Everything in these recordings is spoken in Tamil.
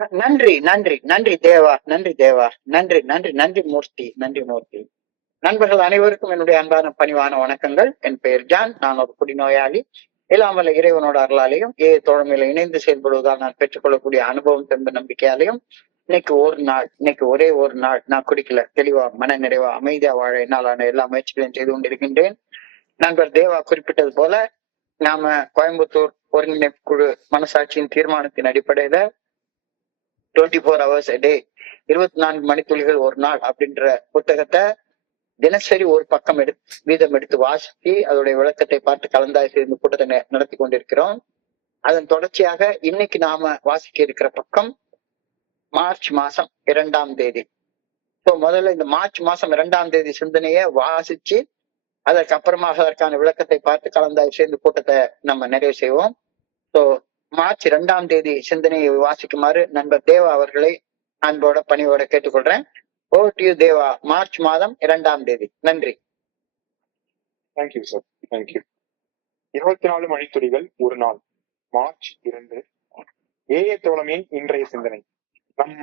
நன்றி நன்றி நன்றி தேவா, நன்றி தேவா, நன்றி நன்றி நன்றி மூர்த்தி, நன்றி மூர்த்தி. நண்பர்கள் அனைவருக்கும் என்னுடைய அன்பான பணிவான வணக்கங்கள். என் பெயர் ஜான். நான் ஒரு குடிநோயாளி. இல்லாமல் இறைவனோட அருளாலையும் தோழமையில இணைந்து செயல்படுவதால் நான் பெற்றுக்கொள்ளக்கூடிய அனுபவம் தெம்பு நம்பிக்கையாலையும் இன்னைக்கு ஒரே ஒரு நாள் நான் குடிக்கல, தெளிவா மன நிறைவா அமைதியா வாழ என்னாலான எல்லா முயற்சிகளையும் செய்து கொண்டிருக்கின்றேன். நண்பர் தேவா குறிப்பிட்டது போல நாம கோயம்புத்தூர் ஒருங்கிணைப்பு குழு மனசாட்சியின் தீர்மானத்தின் அடிப்படையில 24 hours a day, 24 மணித்துளிகள் ஒரு நாள் அப்படின்ற புத்தகத்தை தினசரி ஒரு பக்கம் வீதம் எடுத்து வாசித்து அதோடைய விளக்கத்தை பார்த்து கலந்தாய்வு இந்த கூட்டத்தை நடத்தி கொண்டிருக்கிறோம். அதன் தொடர்ச்சியாக இன்னைக்கு நாம வாசிக்க இருக்கிற பக்கம் மார்ச் மாசம் 2ஆம் தேதி. முதல்ல இந்த மார்ச் மாசம் 2ஆம் தேதி சிந்தனையை வாசிச்சு அதற்கப்புறமாக அதற்கான விளக்கத்தை பார்த்து கலந்தாய்வு செய்து கூட்டத்தை நம்ம நிறைவு செய்வோம். மார்ச் 2ஆம் தேதி சிந்தனையை வாசிக்குமாறு நண்பர் தேவா அவர்களை அன்போட பணியோட கேட்டுக்கொள்றேன். Over to you Deva. March மாதம் 2ஆம் தேதி. நன்றி. Thank you sir, thank you. 24 மணித்துளிகள் ஒரு நாள், மார்ச் 2. ஏஏ தோழமையின் இன்றைய சிந்தனை. நம்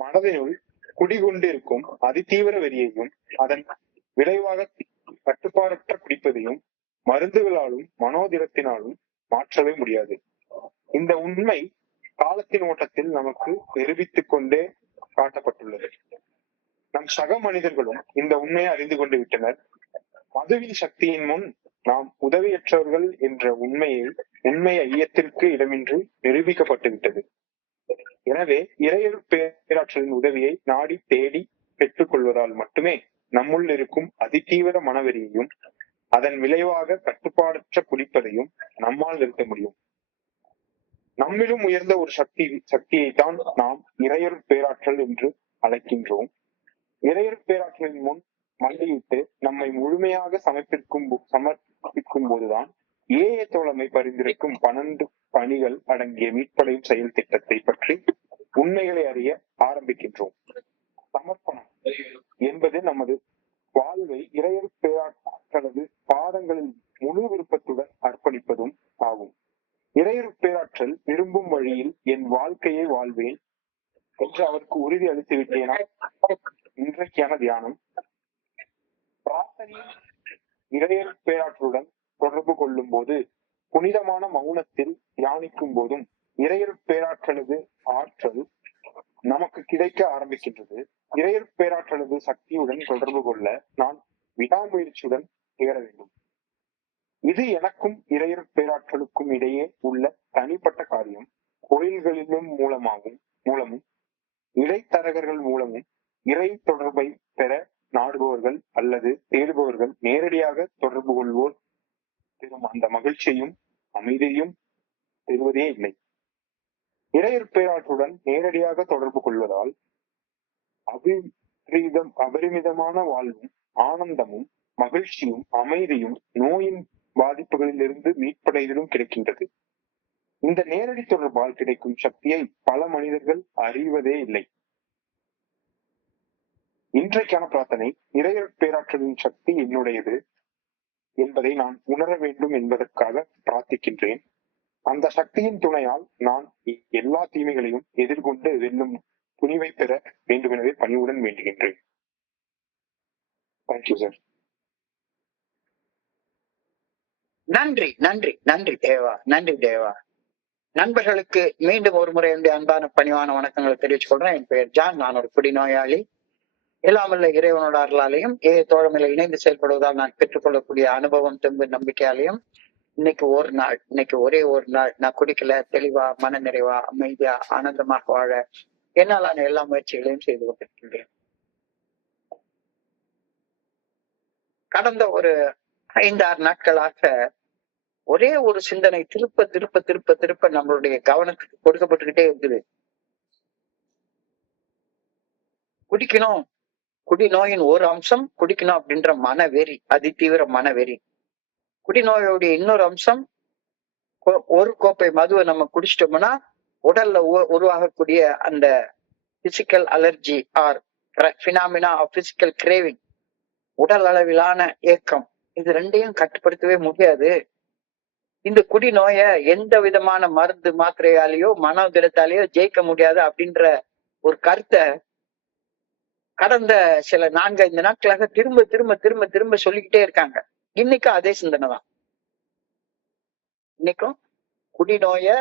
மனதினுள் குடிகொண்டிருக்கும் அதிதீவிர வெறியையும் அதன் விளைவாக கட்டுப்பாடற்ற குடிப்பதையும் மருந்துகளாலும் மனோதிடத்தினாலும் மாற்றவே முடியாது. இந்த உண்மை காலத்தின் ஓட்டத்தில் நமக்கு நிரூபித்துக் கொண்டே காட்டப்பட்டுள்ளது. நம் சக மனிதர்களும் இந்த உண்மையை அறிந்து கொண்டு விட்டனர். மதுவின் சக்தியின் முன் நாம் உதவியற்றவர்கள் என்ற உண்மை ஐயத்திற்கு இடமின்றி நிரூபிக்கப்பட்டு விட்டது. எனவே இறையருள் பேராற்றலின் உதவியை நாடி தேடி பெற்றுக் கொள்வதால் மட்டுமே நம்முள் இருக்கும் அதிதீவிர மனவெறியையும் அதன் விளைவாக கட்டுப்பாடற்ற குடிப்பதையும் நம்மால் நிறுத்த முடியும். நம்மிலும் உயர்ந்த ஒரு சக்தியை தான் நாம் இறையருள் பேராற்றல் என்று அழைக்கின்றோம். இறையருள் பேராற்றலின் முன் மண்டியிட்டு நம்மை முழுமையாக சமர்ப்பிக்கும் போதுதான் ஏஏ தோழமை பரிந்துரைக்கும் 12 பணிகள் அடங்கிய மீட்படையும் செயல் திட்டத்தை பற்றி உண்மைகளை அறிய ஆரம்பிக்கின்றோம். சமர்ப்பணம் என்பது நமது வாழ்வை இறையருள் பேராற்றலது பாதங்களில் முழு விருப்பத்துடன் அர்ப்பணிப்பதும் ஆகும். இறையருள் பேராற்றல் விரும்பும் வழியில் என் வாழ்க்கையை வாழ்வேன் என்று அவருக்கு உறுதி அளித்து விட்டேனா? இன்றைக்கான தியானம். பிரார்த்தனையில் இறையருள் பேராற்றலுடன் தொடர்பு கொள்ளும் போது, புனிதமான மௌனத்தில் தியானிக்கும் போதும் இறையருள் பேராற்றலது ஆற்றல் நமக்கு கிடைக்க ஆரம்பிக்கின்றது. இறையருள் பேராற்றலது சக்தியுடன் தொடர்பு கொள்ள நான் விடாமுயற்சியுடன் தேட வேண்டும். இது எனக்கும் இறையருள் பேராற்றலுக்கும் இடையே உள்ள தனிப்பட்ட காரியம். கோயில்களிலும் மூலமும் இடைத்தரகர்கள் மூலமும் இறை தொடர்பை பெற நாடுபவர்கள் அல்லது தேடுபவர்கள் நேரடியாக தொடர்பு கொள்வோர் பெறும் அந்த மகிழ்ச்சியையும் அமைதியையும் பெறுவதே இல்லை. இறையருள் பேராற்றலுடன் நேரடியாக தொடர்பு கொள்வதால் அபரிமிதமான வாழ்வும் ஆனந்தமும் மகிழ்ச்சியும் அமைதியும் நோயின் பாதிப்புகளில் இருந்து மீட்படைதலும் கிடைக்கின்றது. இந்த நேரடி தொடர்பால் கிடைக்கும் சக்தியை பல மனிதர்கள் அறிவதே இல்லை. இன்றைக்கான பிரார்த்தனை. இறையருள் பேராற்றலின் சக்தி என்னுடையது என்பதை நான் உணர வேண்டும் என்பதற்காக பிரார்த்திக்கின்றேன். அந்த சக்தியின் துணையால் நான் எல்லா தீமைகளையும் எதிர்கொண்டு வெல்லும் துணிவை பெற வேண்டுமெனவே பணிவுடன் வேண்டுகின்றேன். Thank you sir. நன்றி நன்றி நன்றி தேவா, நன்றி தேவா. நண்பர்களுக்கு மீண்டும் ஒரு முறை என்னுடைய அன்பான பணிவான வணக்கங்களை தெரிவித்துக் கொள்றேன். என் பெயர் ஜான். நான் ஒரு குடிநோயாளி. இல்லாமல்ல இறைவனோட அருளாலையும் தோழமையில இணைந்து செயல்படுவதால் நான் பெற்றுக்கொள்ளக்கூடிய அனுபவம் தெம்பு நம்பிக்கையாலையும் இன்னைக்கு ஒரே ஒரு நாள் நான் குடிக்கல, தெளிவா மன நிறைவா அமைதியா ஆனந்தமாக வாழ என்னாலான எல்லா முயற்சிகளையும் செய்து கொண்டிருக்கின்றேன். கடந்த ஒரு 5-6 நாட்களாக ஒரே ஒரு சிந்தனை திருப்ப திருப்ப திருப்ப திருப்ப நம்மளுடைய கவனத்துக்கு கொடுக்கப்பட்டுக்கிட்டே இருக்குது. குடிக்கணும், குடிநோயின் ஒரு அம்சம் குடிக்கணும் அப்படின்ற மனவெறி, அதிதீவிர மனவெறி. குடிநோயோடைய இன்னொரு அம்சம், ஒரு கோப்பை மதுவை நம்ம குடிச்சிட்டோம்னா உடல்ல உருவாகக்கூடிய அந்த physical allergy or phenomena of physical craving, உடல் அளவிலான ஏக்கம், இது ரெண்டையும் கட்டுப்படுத்தவே முடியாது. இந்த குடிநோய எந்த விதமான மருந்து மாத்திரையாலேயோ மனோதிடத்தாலேயோ ஜெயிக்க முடியாது அப்படின்ற ஒரு கருத்தை கடந்த சில 4-5 நாட்களாக திரும்ப திரும்ப திரும்ப திரும்ப சொல்லிக்கிட்டே இருக்காங்க. இன்னைக்கும் அதே சிந்தனை தான். இன்னைக்கும் குடிநோய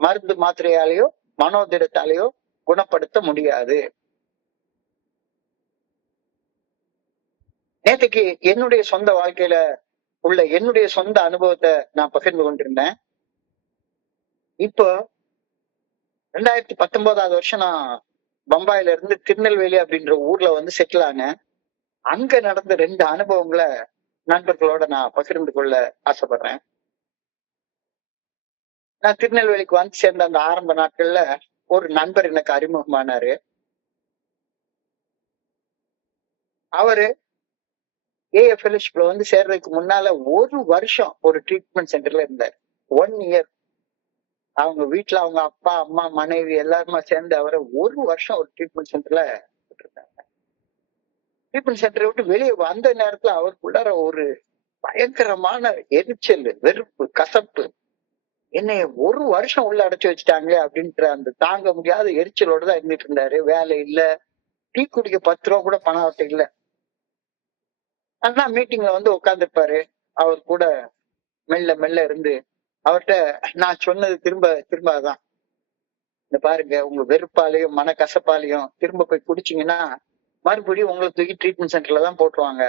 மருந்து மாத்திரையாலேயோ மனோதிடத்தாலேயோ குணப்படுத்த முடியாது. நேற்றுக்கு என்னுடைய சொந்த வாழ்க்கையில உள்ள என்னுடைய சொந்த அனுபவத்தை நான் பகிர்ந்து கொண்டிருந்தேன். இப்போ 2019 வருஷம் நான் பம்பாயில இருந்து திருநெல்வேலி அப்படின்ற ஊர்ல வந்து செட்டில் ஆனேன். அங்க நடந்த 2 அனுபவங்களை நண்பர்களோட நான் பகிர்ந்து கொள்ள ஆசைப்படுறேன். நான் திருநெல்வேலிக்கு வந்து சேர்ந்த அந்த ஆரம்ப நாட்கள்ல ஒரு நண்பர் எனக்கு அறிமுகமானாரு. அவரு ஏஎஃப்எல்ஹெச்ல வந்து சேர்றதுக்கு முன்னால 1 வருஷம் ஒரு ட்ரீட்மெண்ட் சென்டர்ல இருந்தார். 1 இயர். அவங்க வீட்டுல அவங்க அப்பா, அம்மா, மனைவி எல்லாருமா சேர்ந்து அவரை 1 வருஷம் ஒரு ட்ரீட்மெண்ட் சென்டர்ல விட்டுருந்தாங்க. ட்ரீட்மெண்ட் சென்டரை விட்டு வெளியே வந்த நேரத்துல அவருக்குள்ளார ஒரு பயங்கரமான எரிச்சல், வெறுப்பு, கசப்பு. என்னைய 1 வருஷம் உள்ள அடைச்சு வச்சுட்டாங்களே அப்படின்ற அந்த தாங்க முடியாத எரிச்சலோட தான் இருந்துட்டு இருந்தாரு. வேலை இல்ல, டீ குடிக்க 10 ரூபா கூட பணம் அவர்கிட்ட இல்ல. ஆனா மீட்டிங்ல வந்து உட்கார்ந்துருப்பாரு. அவர் கூட மெல்ல மெல்ல இருந்து அவர்கிட்ட நான் சொன்னது திரும்ப திரும்ப அதான். இந்த பாருங்க, உங்க வெறுப்பாலையும் மனக்கசப்பாலையும் திரும்ப போய் குடிச்சீங்கன்னா மறுபடியும் உங்களை தூக்கி ட்ரீட்மெண்ட் சென்டர்ல தான் போட்டுருவாங்க.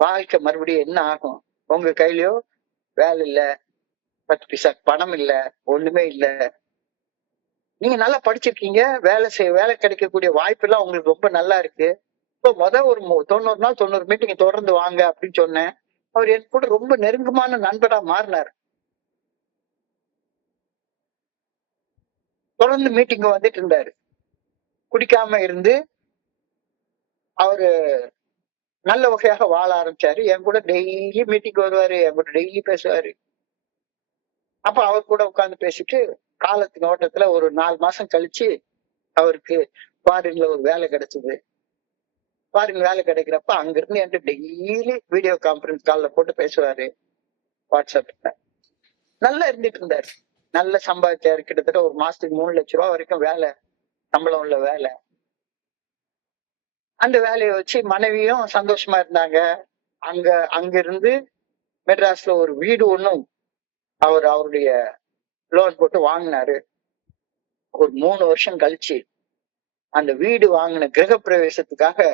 வாழ்க்கை மறுபடியும் என்ன ஆகும்? உங்க கையிலயோ வேலை இல்ல, 10 பைசா பணம் இல்ல, ஒண்ணுமே இல்ல. நீங்க நல்லா படிச்சிருக்கீங்க, வேலை கிடைக்கக்கூடிய வாய்ப்பு எல்லாம் உங்களுக்கு ரொம்ப நல்லா இருக்கு. இப்போ ஒரு 90 நாள் 90 மீட்டிங் தொடர்ந்து வாங்க அப்படின்னு சொன்னேன். அவர் என் கூட ரொம்ப நெருக்கமான நண்பரா மாறினார். தொடர்ந்து மீட்டிங் வந்துட்டு இருந்தாரு. குடிக்காம இருந்து அவரு நல்ல வகையாக வாழ ஆரம்பிச்சாரு. என் கூட டெய்லி மீட்டிங் வருவாரு, என் கூட டெய்லி பேசுவாரு. அப்ப அவர் கூட உட்கார்ந்து பேசிட்டு காலத்தின் ஓட்டத்துல ஒரு 4 மாசம் கழிச்சு அவருக்கு ஃபாரின்ல ஒரு வேலை கிடைச்சது. ஃபாரின் வேலை கிடைக்கிறப்ப அங்கிருந்து என்கிட்ட டெய்லி வீடியோ கான்பரன்ஸ் கால்ல போட்டு பேசுவாரு வாட்ஸ்அப்ல. நல்லா இருந்துட்டு இருந்தாரு. நல்ல சம்பாதிச்சாரு. கிட்டத்தட்ட ஒரு மாசத்துக்கு 3 லட்சம் ரூபாய் வரைக்கும் வேலை, சம்பளம் உள்ள வேலை. அந்த வேலையை வச்சு மனைவியும் சந்தோஷமா இருந்தாங்க. அங்கிருந்து மெட்ராஸ்ல ஒரு வீடு ஒண்ணும் அவருடைய லோன் போட்டு வாங்கினாரு. ஒரு 3 வருஷம் கழிச்சு அந்த வீடு வாங்கின கிரகப்பிரவேசத்துக்காக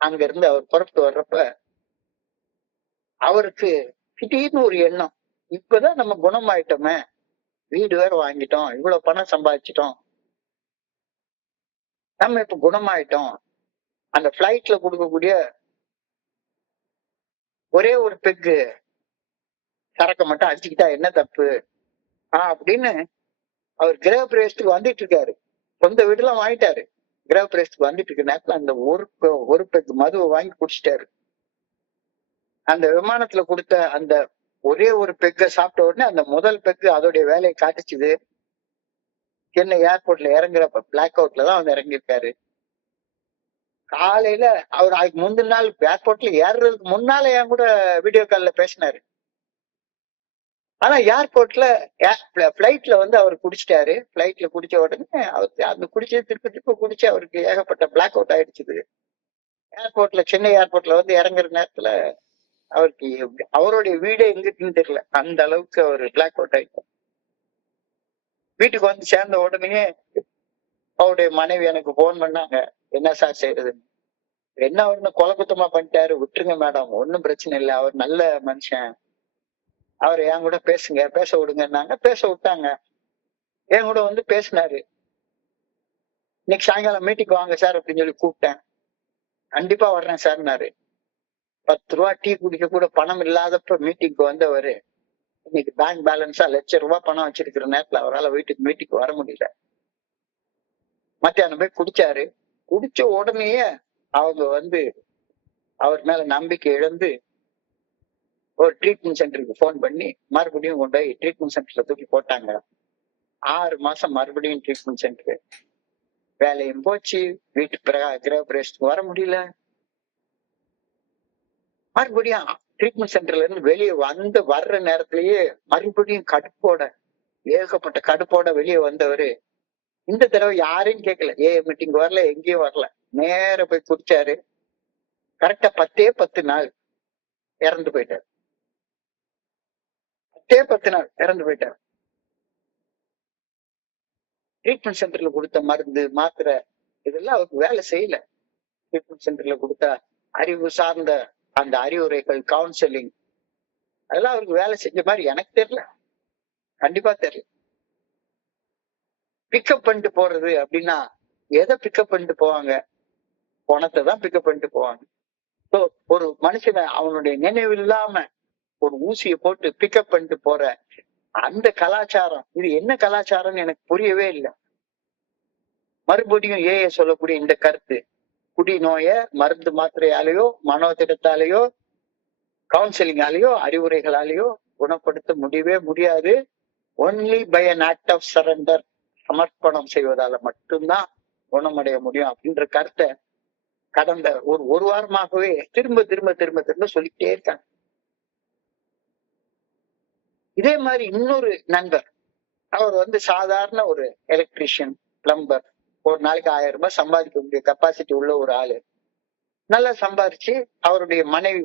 அங்க இருந்து அவர் புறப்பட்டு வர்றப்ப அவருக்கு திடீர்னு ஒரு எண்ணம், இப்பதான் நம்ம குணமாயிட்டோமே, வீடு வேற வாங்கிட்டோம், இவ்வளவு பணம் சம்பாதிச்சிட்டோம், நம்ம இப்ப குணமாயிட்டோம், அந்த பிளைட்ல கொடுக்கக்கூடிய ஒரே ஒரு பெக்கு சரக்க மட்டும் அடிச்சுக்கிட்டா என்ன தப்பு அப்படின்னு அவர் கிரகப்பிரவேசத்துக்கு வந்துட்டு இருக்காரு. சொந்த வீடுலாம் வாங்கிட்டாரு. கிரகப்பிரவேசத்துக்கு வந்துட்டு இருக்க நேரத்துல அந்த ஒரு பெக்கு மதுவை வாங்கி குடிச்சிட்டாரு. அந்த விமானத்துல கொடுத்த அந்த ஒரே ஒரு பெக்கை சாப்பிட்ட உடனே அந்த முதல் பெக்கு அதோடைய வேலையை காட்டுச்சுது. சென்னை ஏர்போர்ட்ல இறங்குறப்ப பிளாக் அவுட்ல தான் வந்து இறங்கியிருக்காரு. காலையில அவர் அதுக்கு முந்தின நாள் ஏர்போர்ட்ல ஏறுறதுக்கு முன்னால என் கூட வீடியோ கால்ல பேசினாரு. ஆனா ஏர்போர்ட்ல பிளைட்ல வந்து அவர் குடிச்சிட்டாரு. பிளைட்ல குடிச்ச உடனே அவருக்கு அந்த குடிச்சது திருப்ப திருப்ப குடிச்சு அவருக்கு ஏகப்பட்ட பிளாக் அவுட் ஆயிடுச்சுது. ஏர்போர்ட்ல சென்னை ஏர்போர்ட்ல வந்து இறங்குற நேரத்துல அவருக்கு அவருடைய வீடே எங்கிட்டுன்னு தெரியல, அந்த அளவுக்கு அவர் பிளாக் அவுட் ஆயிட்டார். வீட்டுக்கு வந்து சேர்ந்த உடனே அவருடைய மனைவி எனக்கு போன் பண்ணாங்க, என்ன சார் செய்யறது, என்ன அவரு கொலை குத்தமா பண்ணிட்டாரு, விட்டுருங்க மேடம், ஒன்னும் பிரச்சனை இல்லை, அவர் நல்ல மனுஷன், அவர் என் கூட பேசுங்க, பேச விடுங்கன்னாங்க. பேச விட்டாங்க. என் கூட வந்து பேசினாரு. இன்னைக்கு சாயங்காலம் மீட்டிங் வாங்க சார் அப்படின்னு சொல்லி கூப்பிட்டேன். கண்டிப்பா வர்றேன் சார்னாரு. 10 ரூபா டீ குடிக்க கூட பணம் இல்லாதப்ப மீட்டிங்க்கு வந்தவரு இன்னைக்கு பேங்க் பேலன்ஸா ₹1,00,000 பணம் வச்சிருக்கிற நேரத்துல அவரால் வீட்டுக்கு மீட்டிங்க்கு வர முடியல. மத்தியானம் போய் குடிச்சாரு. குடிச்ச உடனேயே அவங்க வந்து அவர் மேல நம்பிக்கை இழந்து ஒரு ட்ரீட்மெண்ட் சென்டருக்கு போன் பண்ணி மறுபடியும் கொண்டு போய் ட்ரீட்மெண்ட் சென்டர்ல தூக்கி போட்டாங்க. 6 மாசம் மறுபடியும் ட்ரீட்மெண்ட் சென்டர். வேலையும் போச்சு, வீட்டு கிரகப்பிரவேசத்துக்கு வர முடியல. மறுபடியும் ட்ரீட்மெண்ட் சென்டர்ல இருந்து வெளியே வர்ற நேரத்திலேயே மறுபடியும் ஏகப்பட்ட கடுப்போட வெளியே வந்தவரு இந்த தடவை யாரையும் கேட்கல, மீட்டிங் வரல, எங்கேயும் வரல, நேர போய் குடிச்சாரு. கரெக்டா 10 நாள் இறந்து போயிட்டாரு. 10 நாள் இறந்து போயிட்டாரு. ட்ரீட்மெண்ட் சென்டர்ல கொடுத்த மருந்து மாத்திரை இதெல்லாம் அவருக்கு வேலை செய்யல. ட்ரீட்மெண்ட் சென்டர்ல கொடுத்த அறிவு சார்ந்த அந்த அறிவுரைகள், கவுன்சிலிங் அதெல்லாம் அவருக்கு வேலை செஞ்ச மாதிரி எனக்கு தெரியல, கண்டிப்பா தெரியல. பிக்கப் பண்ணிட்டு போறது அப்படின்னா எதை பிக்கப் பண்ணிட்டு போவாங்க? பணத்தை தான் பிக்கப் பண்ணிட்டு போவாங்க. ஸோ ஒரு மனுஷனை அவனுடைய நினைவு இல்லாம ஒரு ஊசியை போட்டு பிக்கப் பண்ணிட்டு போற அந்த கலாச்சாரம், இது என்ன கலாச்சாரம்னு எனக்கு புரியவே இல்லை. மறுபடியும் சொல்லக்கூடிய இந்த கருத்து, குடி நோய மருந்து மாத்திரையாலேயோ மனோதிடத்தாலேயோ கவுன்சிலிங்காலேயோ அறிவுரைகளாலேயோ குணப்படுத்த முடியவே முடியாது. Only by an act of surrender, சமர்ப்பணம் செய்வதால மட்டும்தான் குணமடைய முடியும் அப்படின்ற கருத்தை கடந்த ஒரு வாரமாகவே திரும்ப திரும்ப திரும்ப திரும்ப சொல்லிக்கிட்டே இருக்காங்க. இதே மாதிரி இன்னொரு நண்பர், அவர் சாதாரண ஒரு எலக்ட்ரீஷியன், பிளம்பர், ஒரு நாளைக்கு 1000 ரூபாய் சம்பாதிக்கக்கூடிய கெப்பாசிட்டி உள்ள ஒரு ஆளு. நல்லா சம்பாதிச்சு அவருடைய மனைவி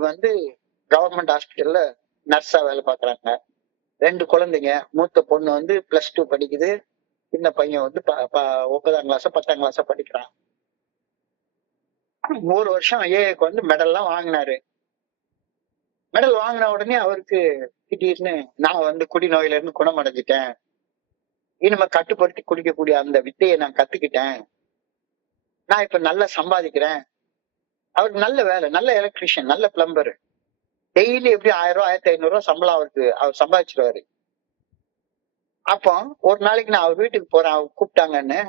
கவர்மெண்ட் ஹாஸ்பிட்டல்ல நர்ஸா வேலை பார்க்கறாங்க. 2 குழந்தைங்க. மூத்த பொண்ணு +2 படிக்குது. சின்ன பையன் 9ஆம் கிளாஸ் 10ஆம் கிளாஸ் படிக்கிறான். ஒரு வருஷம் ஏஏக்கு மெடல்லாம் வாங்கினாரு. மெடல் வாங்கின உடனே அவருக்கு திடீர்னு நான் குடிநோயில இருந்து குணமடைஞ்சிட்டேன், இனிமே கட்டுப்படுத்தி குடிக்கக்கூடிய அந்த வித்தையை நான் கத்துக்கிட்டேன், நான் இப்ப நல்லா சம்பாதிக்கிறேன். அவருக்கு நல்ல வேலை, நல்ல எலக்ட்ரிஷியன், நல்ல பிளம்பர். டெய்லி எப்படி 1000 ரூபாய் 1500 ரூபாய் சம்பளம் அவர் சம்பாதிச்சிருவாரு. அப்போ ஒரு நாளைக்கு நான் அவர் வீட்டுக்கு போறேன், அவர் கூப்பிட்டாங்கன்னு.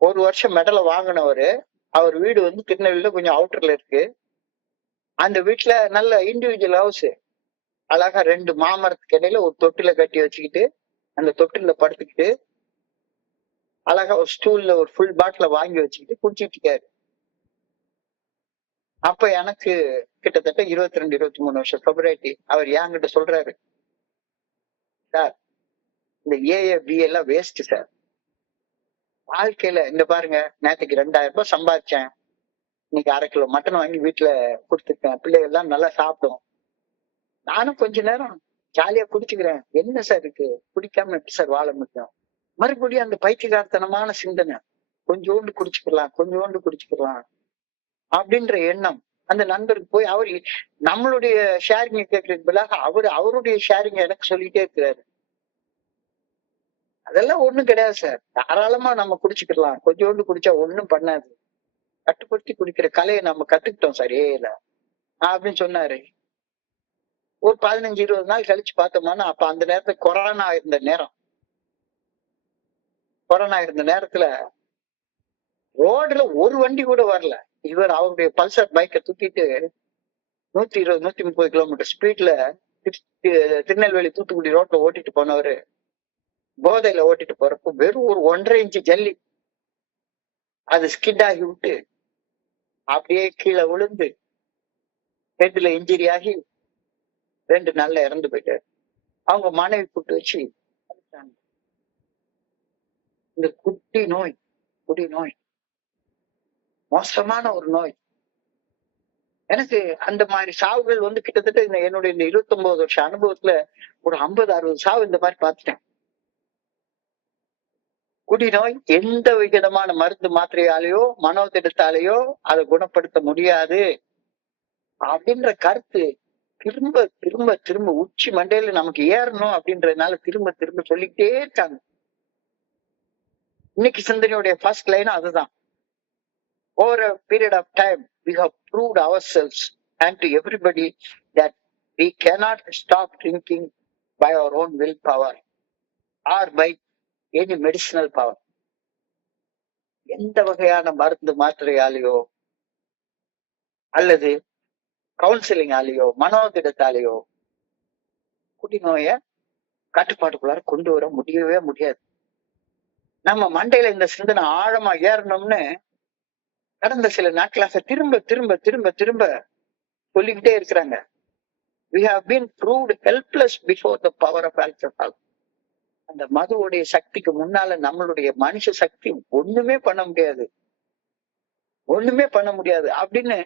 ஒரு வருஷம் மெடலை வாங்கினவரு, அவர் வீடு திருநெல்வேலியில கொஞ்சம் அவுட்டர்ல இருக்கு. அந்த வீட்டுல நல்ல இண்டிவிஜுவல் ஹவுஸ், அழகா 2 மாமரத்துக்கு இடையில ஒரு தொட்டில கட்டி வச்சுக்கிட்டு அந்த தொட்டில படுத்துக்கிட்டு அழகா ஒரு ஸ்டூல்ல ஒரு ஃபுல் பாட்டில வாங்கி வச்சுக்கிட்டு குடிச்சிட்டு இருக்காரு. அப்ப எனக்கு கிட்டத்தட்ட 22 23 வருஷம் பிப்ரவரி. அவர் என்கிட்ட சொல்றாரு, சார் இந்த ஏஏ எல்லாம் வேஸ்ட் சார். வாழ்க்கையில இந்த பாருங்க, நேற்றுக்கு 2000 ரூபாய் சம்பாதிச்சேன், இன்னைக்கு 1/2 கிலோ மட்டன் வாங்கி வீட்டுல கொடுத்துருக்கேன், பிள்ளைகள் எல்லாம் நல்லா சாப்பிடும், நானும் கொஞ்ச நேரம் ஜாலியா குடிச்சுக்கிறேன், என்ன சார் இருக்கு, குடிக்காம எப்படி சார் வாழ முடியும்? மறுபடியும் அந்த பைத்தியகாரத்தனமான சிந்தனை, கொஞ்சோண்டு குடிச்சுக்கலாம் அப்படின்ற எண்ணம் அந்த நண்பருக்கு போய் அவர் நம்மளுடைய ஷேரிங்க கேட்கறதுக்கு பதிலாக அவருடைய ஷேரிங்க எனக்கு சொல்லிட்டே இருக்கிறாரு. அதெல்லாம் ஒண்ணும் கிடையாது சார், தாராளமா நம்ம குடிச்சுக்கலாம், கொஞ்சோண்டு குடிச்சா ஒண்ணும் பண்ணாது, கட்டுப்படுத்தி குடிக்கிற கலையை நம்ம கத்துக்கிட்டோம் சார் ஏல அப்படின்னு சொன்னாரு. ஒரு 15-20 நாள் கழிச்சு பார்த்தோம்னா, அப்ப அந்த நேரத்துல கொரோனா இருந்த நேரத்துல ரோடுல ஒரு வண்டி கூட வரல. இவர் அவருடைய பல்சர் பைக்கை தூக்கிட்டு 120 130 கிலோமீட்டர் ஸ்பீட்ல திருநெல்வேலி தூத்துக்குடி ரோட்ல ஓட்டிட்டு போனவரு போதையில ஓட்டிட்டு போறப்போ வெறும் ஒரு 1.5 இன்ச்சு ஜல்லி அது ஸ்கிட் ஆகி விட்டு அப்படியே கீழே விழுந்து ஹெட்ல இன்ஜுரி ஆகி 2 நாள்ல இறந்து போயிட்டாரு. அவங்க மனைவி கூட்டு வச்சு, இந்த குடி நோய் மோசமான ஒரு நோய். எனக்கு அந்த மாதிரி சாவுகள் கிட்டத்தட்ட என்னுடைய இந்த 29 வருஷ அனுபவத்துல ஒரு 50-60 சாவு இந்த மாதிரி பார்த்துட்டேன். குடிநோய் எந்த விதமான மருந்து மாத்திரையாலேயோ மனோதிடத்தாலேயோ அதை குணப்படுத்த முடியாது அப்படின்ற கருத்து திரும்ப திரும்ப திரும்ப உச்சி மண்டையில நமக்கு ஏறணும் அப்படின்றதுனால திரும்ப திரும்ப சொல்லிக்கிட்டே இருக்காங்க. இன்னைக்கு சிந்தனையுடைய ஃபர்ஸ்ட் லைன் அதுதான். Over a period of time, we have proved ourselves and to everybody that we cannot stop drinking by our own willpower or by any medicinal power. எந்த வகையான மருந்து மாத்திரையாலேயோ அல்லது கவுன்சிலிங்காலேயோ மனோதிடத்தாலேயோ குடிநோய கட்டுப்பாட்டுக்குள்ளார கொண்டு வர முடியவே முடியாது. நம்ம மண்டையில இந்த சிந்தனை ஆழமா ஏறணும்னு கடந்த சில நாட்களாக திரும்ப திரும்ப திரும்ப திரும்ப சொல்லிக்கிட்டே இருக்கிறாங்க. we have been proved helpless before the power of alcohol. அந்த மதுவுடைய சக்திக்கு முன்னால நம்மளுடைய மனுஷ சக்தி ஒண்ணுமே பண்ண முடியாது, ஒண்ணுமே பண்ண முடியாது அப்படின்னு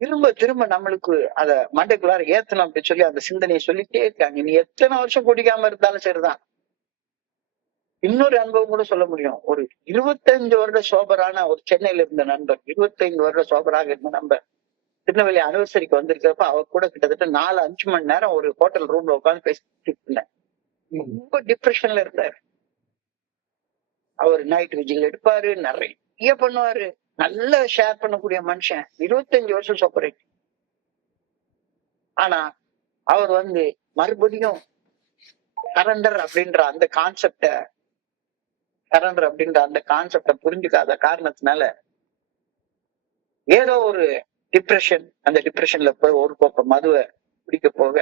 திரும்ப திரும்ப நம்மளுக்கு அத மண்டைக்குள்ளார ஏத்தணும் அப்படின்னு சொல்லி அந்த சிந்தனையை சொல்லிட்டே இருக்காங்க. நீ எத்தனை வருஷம் குடிக்காம இருந்தாலும் சரிதான். இன்னொரு அனுபவம் கூட சொல்ல முடியும். ஒரு 25 வருட சோபரான ஒரு சென்னையில இருந்த நண்பர், 25 வருட சோபராக இருந்த நண்பர் திருநெல்வேலி அனிவர்சரிக்கு வந்திருக்கிறப்ப அவர் கூட கிட்டத்தட்ட 4-5 மணி நேரம் ஒரு ஹோட்டல் ரூம்ல உட்காந்து பேசிட்டு இருந்தேன். ரொம்ப டிப்ரெஷன்ல இருந்தாரு. அவர் நைட் விஜில் எடுப்பாரு, நிறைய பண்ணுவாரு, நல்லா ஷேர் பண்ணக்கூடிய மனுஷன், 25 வருஷம் சோப்பரேட். ஆனா அவர் மறுபடியும் சரண்டர் அப்படின்ற அந்த கான்செப்ட புரிஞ்சுக்காத காரணத்தினால ஏதோ ஒரு டிப்ரெஷன், அந்த டிப்ரெஷன்ல போய் ஒரு கோப்ப மதுவை குடிக்க போக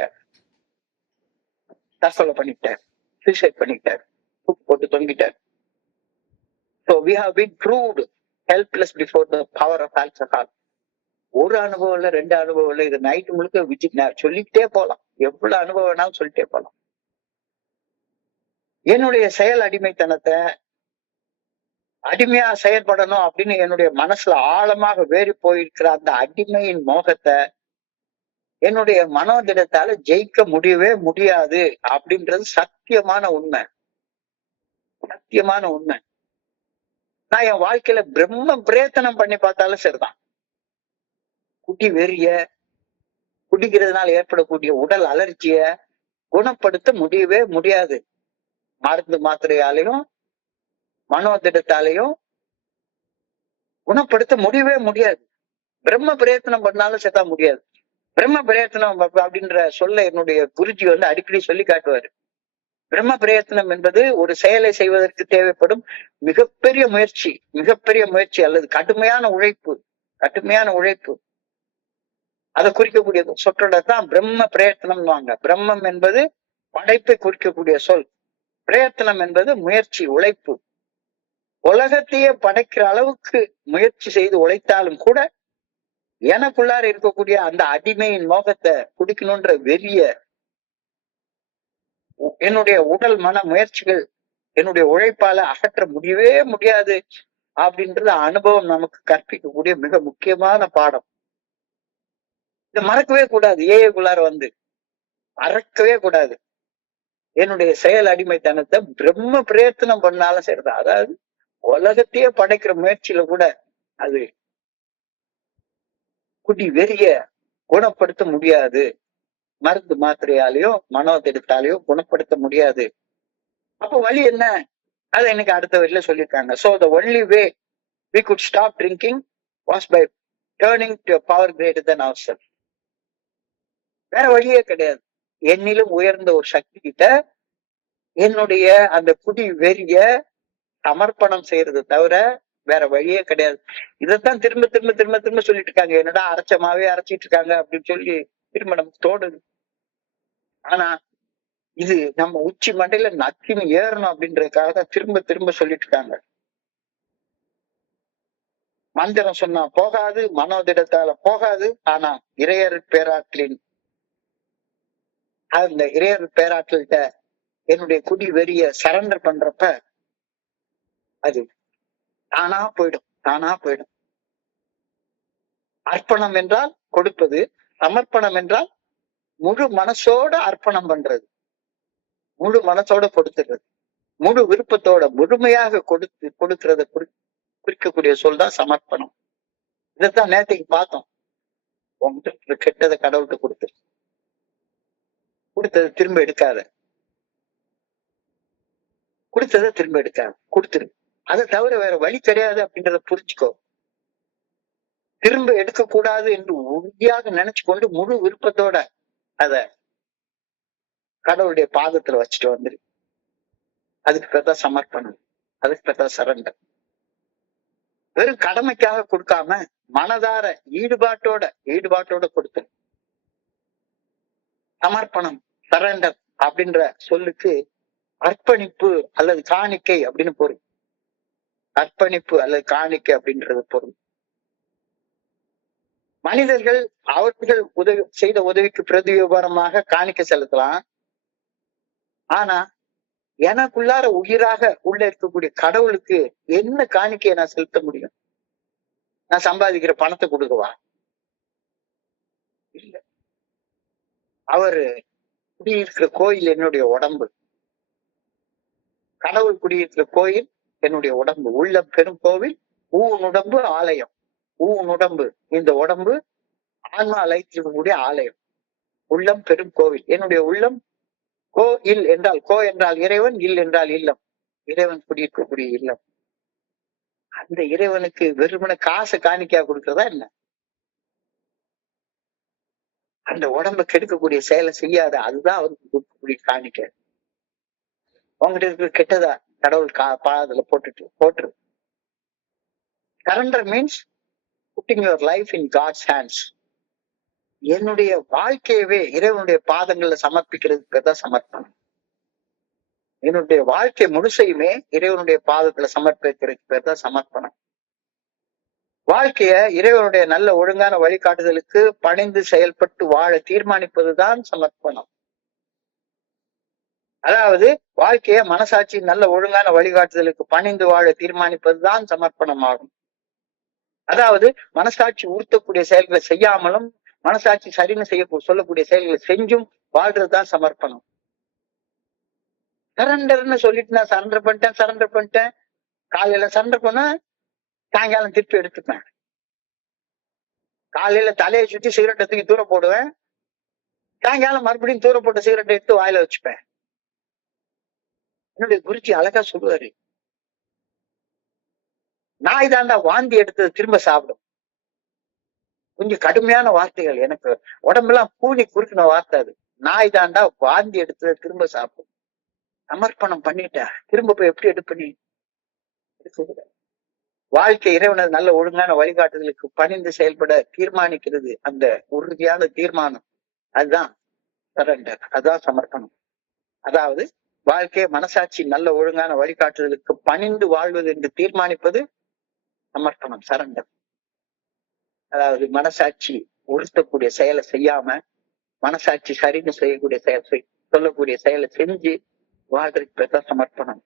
தற்கொலை பண்ணிட்டார், சூசைட் பண்ணிட்டார், தூக்கு போட்டு தொங்கிட்டார். So we have been proved helpless before the power of alcohol. ஒரு அனுபவம் இல்ல, 2 அனுபவம் இல்ல, இது நைட் முழுக்க விஜிட் சொல்லிக்கிட்டே போலாம், எவ்வளவு அனுபவம் வேணாலும் சொல்லிட்டே போலாம். என்னுடைய செயல் அடிமைத்தனத்தை, அடிமையா செயல்படணும் அப்படின்னு என்னுடைய மனசுல ஆழமாக வேறு போயிருக்கிற அந்த அடிமையின் மோகத்தை என்னுடைய மனோதிடத்தால ஜெயிக்க முடியவே முடியாது அப்படின்றது சத்தியமான உண்மை, சத்தியமான உண்மை. நான் என் வாழ்க்கையில பிரம்ம பிரயத்தனம் பண்ணி பார்த்தாலும் சரிதான், குடி வெறிய, குடிக்கிறதுனால ஏற்படக்கூடிய உடல் அலர்ஜிய குணப்படுத்த முடியவே முடியாது. மருந்து மாத்திரையாலையும் மனோதிடத்தாலையும் குணப்படுத்த முடியவே முடியாது. பிரம்ம பிரயத்தனம் பண்ணாலும் சேர்த்தா முடியாது. பிரம்ம பிரயத்தனம் அப்படின்ற சொல்ல என்னுடைய குருஜி அடிக்கடி சொல்லி காட்டுவாரு. பிரம்ம பிரயத்தனம் என்பது ஒரு செயலை செய்வதற்கு தேவைப்படும் மிகப்பெரிய முயற்சி அல்லது கடுமையான உழைப்பு. அதை குறிக்கக்கூடிய சொற்றொடர் பிரம்ம பிரயத்தனம். பிரம்மம் என்பது படைப்பை குறிக்கக்கூடிய சொல், பிரயத்தனம் என்பது முயற்சி, உழைப்பு. உலகத்தையே படைக்கிற அளவுக்கு முயற்சி செய்து உழைத்தாலும் கூட எனக்குள்ளார இருக்கக்கூடிய அந்த அடிமையின் மோகத்தை குடிக்கணும்ன்ற வெறிய என்னுடைய உடல் மன முயற்சிகள், என்னுடைய உழைப்பால அகற்ற முடியவே முடியாது அப்படின்றது அனுபவம் நமக்கு கற்பிக்கக்கூடிய மிக முக்கியமான பாடம். இதை மறக்கவே கூடாது. ஏக்குள்ளார மறக்கவே கூடாது. என்னுடைய செயல் அடிமைத்தனத்தை பிரம்ம பிரயத்தனம் பண்ணாலும் சரிதான். அதாவது உலகத்தையே படைக்கிற முயற்சியில கூட அது குடி வெறிய குணப்படுத்த முடியாது, மருந்து மாத்திரையாலேயோ மனோதிடத்தாலேயோ குணப்படுத்த முடியாது. அப்ப வழி என்ன? அதை எனக்கு அடுத்த வழியில சொல்லியிருக்காங்க. So the only way we could stop drinking was by turning to a power greater than ourselves. வேற வழியே கிடையாது. என்னிலும் உயர்ந்த ஒரு சக்தி கிட்ட என்னுடைய அந்த குடி வெறிய சமர்ப்பணம் செய்யறது தவிர வேற வழியே கிடையாது. இதைத்தான் திரும்ப திரும்ப திரும்ப திரும்ப சொல்லிட்டு இருக்காங்க. என்னடா அரைச்சமாவே அரைச்சிட்டு இருக்காங்க அப்படின்னு சொல்லி திரும்ப நமக்கு தோணுது. ஆனா இது நம்ம உச்சி மண்டையில நக்கின்னு ஏறணும் அப்படின்றதுக்காக தான் திரும்ப திரும்ப சொல்லிட்டு இருக்காங்க. மந்திரம் சொன்னா போகாது, மனோதிடத்தால போகாது. ஆனா இறையர் பேராற்றலின் அந்த இறையர் பேராற்றல்கிட்ட என்னுடைய குடி வெறிய சரண்டர் பண்றப்ப அது தானா போயிடும். அர்ப்பணம் என்றால் கொடுப்பது, சமர்ப்பணம் என்றால் முழு மனசோட அர்ப்பணம் பண்றது, முழு மனசோட கொடுத்துறது, முழு விருப்பத்தோட முழுமையாக கொடுக்கறத குறிக்கக்கூடிய சொல் தான் சமர்ப்பணம். இதைத்தான் நேற்றுக்கு பார்த்தோம். உங்ககிட்ட கெட்டதை கடவுள்கிட்ட கொடுத்ததை திரும்ப எடுக்காத, கொடுத்துரு. அதை தவிர வேற வழி கிடையாது அப்படின்றத புரிஞ்சுக்கோ. திரும்ப எடுக்க கூடாது என்று உறுதியாக நினைச்சு கொண்டு முழு விருப்பத்தோட அத கடவுளுடைய பாதத்துல வச்சுட்டு வந்துரு. அதுக்கு பேர் தான் சமர்ப்பணம், அதுக்கு பேர் தான் சரண்டர். வெறும் கடமைக்காக கொடுக்காம மனதார ஈடுபாட்டோட கொடுத்துரு. சமர்ப்பணம், சரண்டர் அப்படின்ற சொல்லுக்கு அர்ப்பணிப்பு அல்லது காணிக்கை அப்படின்னு பொருள். அர்ப்பணிப்பு அல்லது காணிக்கை அப்படின்றது பொருள். மனிதர்கள் அவர்கள் செய்த உதவிக்கு பிரதியுபகாரமாக காணிக்க செலுத்தலாம். ஆனா எனக்குள்ளார உயிராக உள்ள இருக்கக்கூடிய கடவுளுக்கு என்ன காணிக்கையை நான் செலுத்த முடியும்? நான் சம்பாதிக்கிற பணத்தை கொடுக்கவா? இல்ல. அவர் குடியிருக்கிற கோயில் என்னுடைய உடம்பு. கடவுள் குடியிருக்கிற கோயில் என்னுடைய உடம்பு. உள்ள பெரும் கோவில் உடம்பு ஆலயம். உடம்பு, இந்த உடம்பு ஆன்மா அழைத்திருக்கக்கூடிய ஆலயம். உள்ளம் பெரும் கோவில். என்னுடைய உள்ளம் கோ என்றால் இறைவன், இல் என்றால் இல்லம். இறைவன் குடியிருக்கக்கூடிய இல்லம். அந்த இறைவனுக்கு வெறுமன காசு காணிக்கையா கொடுக்கறதா என்ன? அந்த உடம்பை கெடுக்கக்கூடிய செயலை செய்யாத, அதுதான் அவருக்கு கொடுக்கக்கூடிய காணிக்கை. உங்ககிட்ட இருக்கிற கெட்டதா கடவுள் பாதத்துல போட்டுரு. Surrender means putting your life in God's hands. என்னுடைய வாழ்க்கையவே இறைவனுடைய பாதங்கள்ல சமர்ப்பிக்கிறதுக்கு தான் சமர்ப்பணம். என்னுடைய வாழ்க்கை முழுசையுமே இறைவனுடைய பாதத்துல சமர்ப்பிக்கிறதுக்கு பேர் தான் சமர்ப்பணம். வாழ்க்கைய இறைவனுடைய நல்ல ஒழுங்கான வழிகாட்டுதலுக்கு பணிந்து செயல்பட்டு வாழ தீர்மானிப்பதுதான் சமர்ப்பணம். அதாவது வாழ்க்கைய மனசாட்சி நல்ல ஒழுங்கான வழிகாட்டுதலுக்கு பணிந்து வாழ தீர்மானிப்பதுதான் சமர்ப்பணம் ஆகும். அதாவது மனசாட்சி உறுத்தக்கூடிய செயல்களை செய்யாமலும் மனசாட்சி சரின்னு சொல்லக்கூடிய செயல்களை செஞ்சும் வாழ்றதுதான் சமர்ப்பணம். சரண்டர்னு சொல்லிட்டு நான் சரண்டர் பண்ணிட்டேன். காலையில சரண்டர் பண்ண சாயங்காலம் திருப்பி எடுத்துப்பேன். காலையில தலையை சுத்தி சிகரெட்டை தூக்கி தூர போடுவேன். சாயங்காலம் மறுபடியும் தூர போட்ட சிகரெட்டை எடுத்து வாயில வச்சுப்பேன். என்னுடைய குருஜி அழகா சொல்லுவாரு, நாய் தாண்டா வாந்தி எடுத்தது திரும்ப சாப்பிடும். கொஞ்சம் கடுமையான வார்த்தைகள், எனக்கு உடம்பெல்லாம் கூனி குறுக்கின வார்த்தை அது. நாய் தாண்டா வாந்தி எடுத்தது திரும்ப சாப்பிடும். சமர்ப்பணம் பண்ணிட்ட திரும்ப போய் எப்படி எடுப்பனி? வாழ்க்கை இறைவனது நல்ல ஒழுங்கான வழிகாட்டுதலுக்கு பணிந்து செயல்பட தீர்மானிக்கிறது. அந்த உறுதியான தீர்மானம், அதுதான் சரண்டர், அதுதான் சமர்ப்பணம். அதாவது வாழ்க்கையை மனசாட்சி நல்ல ஒழுங்கான வழிகாட்டுதலுக்கு பணிந்து வாழ்வது என்று தீர்மானிப்பது சமர்ப்பணம், சரண்டர். அதாவது மனசாட்சி உறுத்தக்கூடிய செயலை செய்யாம மனசாட்சி சரின்னு செய்யக்கூடிய சொல்லக்கூடிய செயலை செஞ்சு வாழ்றதுக்கு பேர் தான் சமர்ப்பணம்.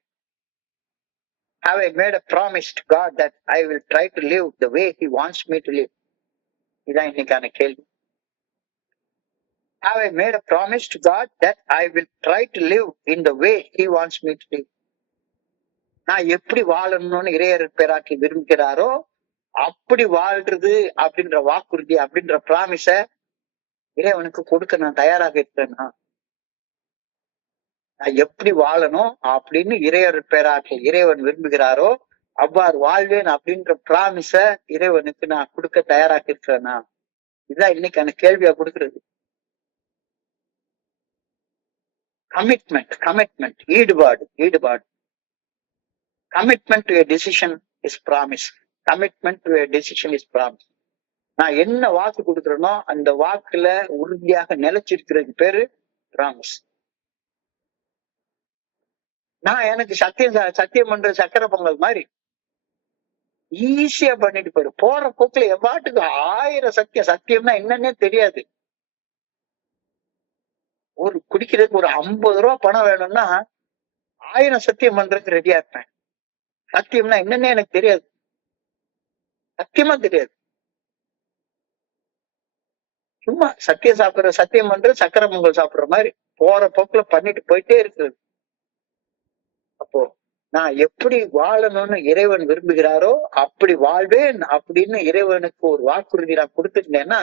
Have I made a promise to God that I will try to live the way He wants me to live? இதான் இன்னைக்கான கேள்வி. Have I made a promise to God that I will try to live in the way He wants me to live? நான் எப்படி வாழணும்னு இறையர் பேராக்கி விரும்புகிறாரோ அப்படி வாழ்றது அப்படின்ற வாக்குறுதி, அப்படின்ற பிராமிஸ இறைவனுக்கு கொடுக்க நான் தயாராக இருக்கிறேன்னா, நான் எப்படி வாழணும் அப்படின்னு இறையர் பேராக்கி இறைவன் விரும்புகிறாரோ அவ்வாறு வாழ்வேன் அப்படின்ற பிராமிஸ இறைவனுக்கு நான் கொடுக்க தயாராக இருக்கிறேன்னா, இதுதான் இன்னைக்கான கேள்வியா கொடுக்கிறது. கமிட்மெண்ட், ஈடுபாடு. Commitment to a decision is promise. Commitment to a decision is promise. நான் என்ன வாக்கு கொடுக்குறேனோ அந்த வாக்குல உறுதியாக நிலைச்சிருக்கிறது பேரு பிராமிஸ். நான் எனக்கு சத்தியம் பண்ற சக்கரை பொங்கல் மாதிரி ஈஸியா பண்ணிட்டு போயிரு. போற போக்குல எவ்வாட்டுக்கு 1000 சத்தியம்னா என்னன்னே தெரியாது. ஒரு குடிக்கிறதுக்கு ஒரு 50 ரூபா பணம் வேணும்னா 1000 சத்தியம் பண்றதுக்கு ரெடியா இருப்பேன். சத்தியம்னா என்னன்னே எனக்கு தெரியாது, சத்தியமா தெரியாது. சும்மா சத்தியம் பண்றது சக்கரை பொங்கல் சாப்பிடுற மாதிரி போற போக்குல பண்ணிட்டு போயிட்டே இருக்குது. அப்போ நான் எப்படி வாழணும்னு இறைவன் விரும்புகிறாரோ அப்படி வாழ்வேன் அப்படின்னு இறைவனுக்கு ஒரு வாக்குறுதி நான் கொடுத்துட்டேன்னா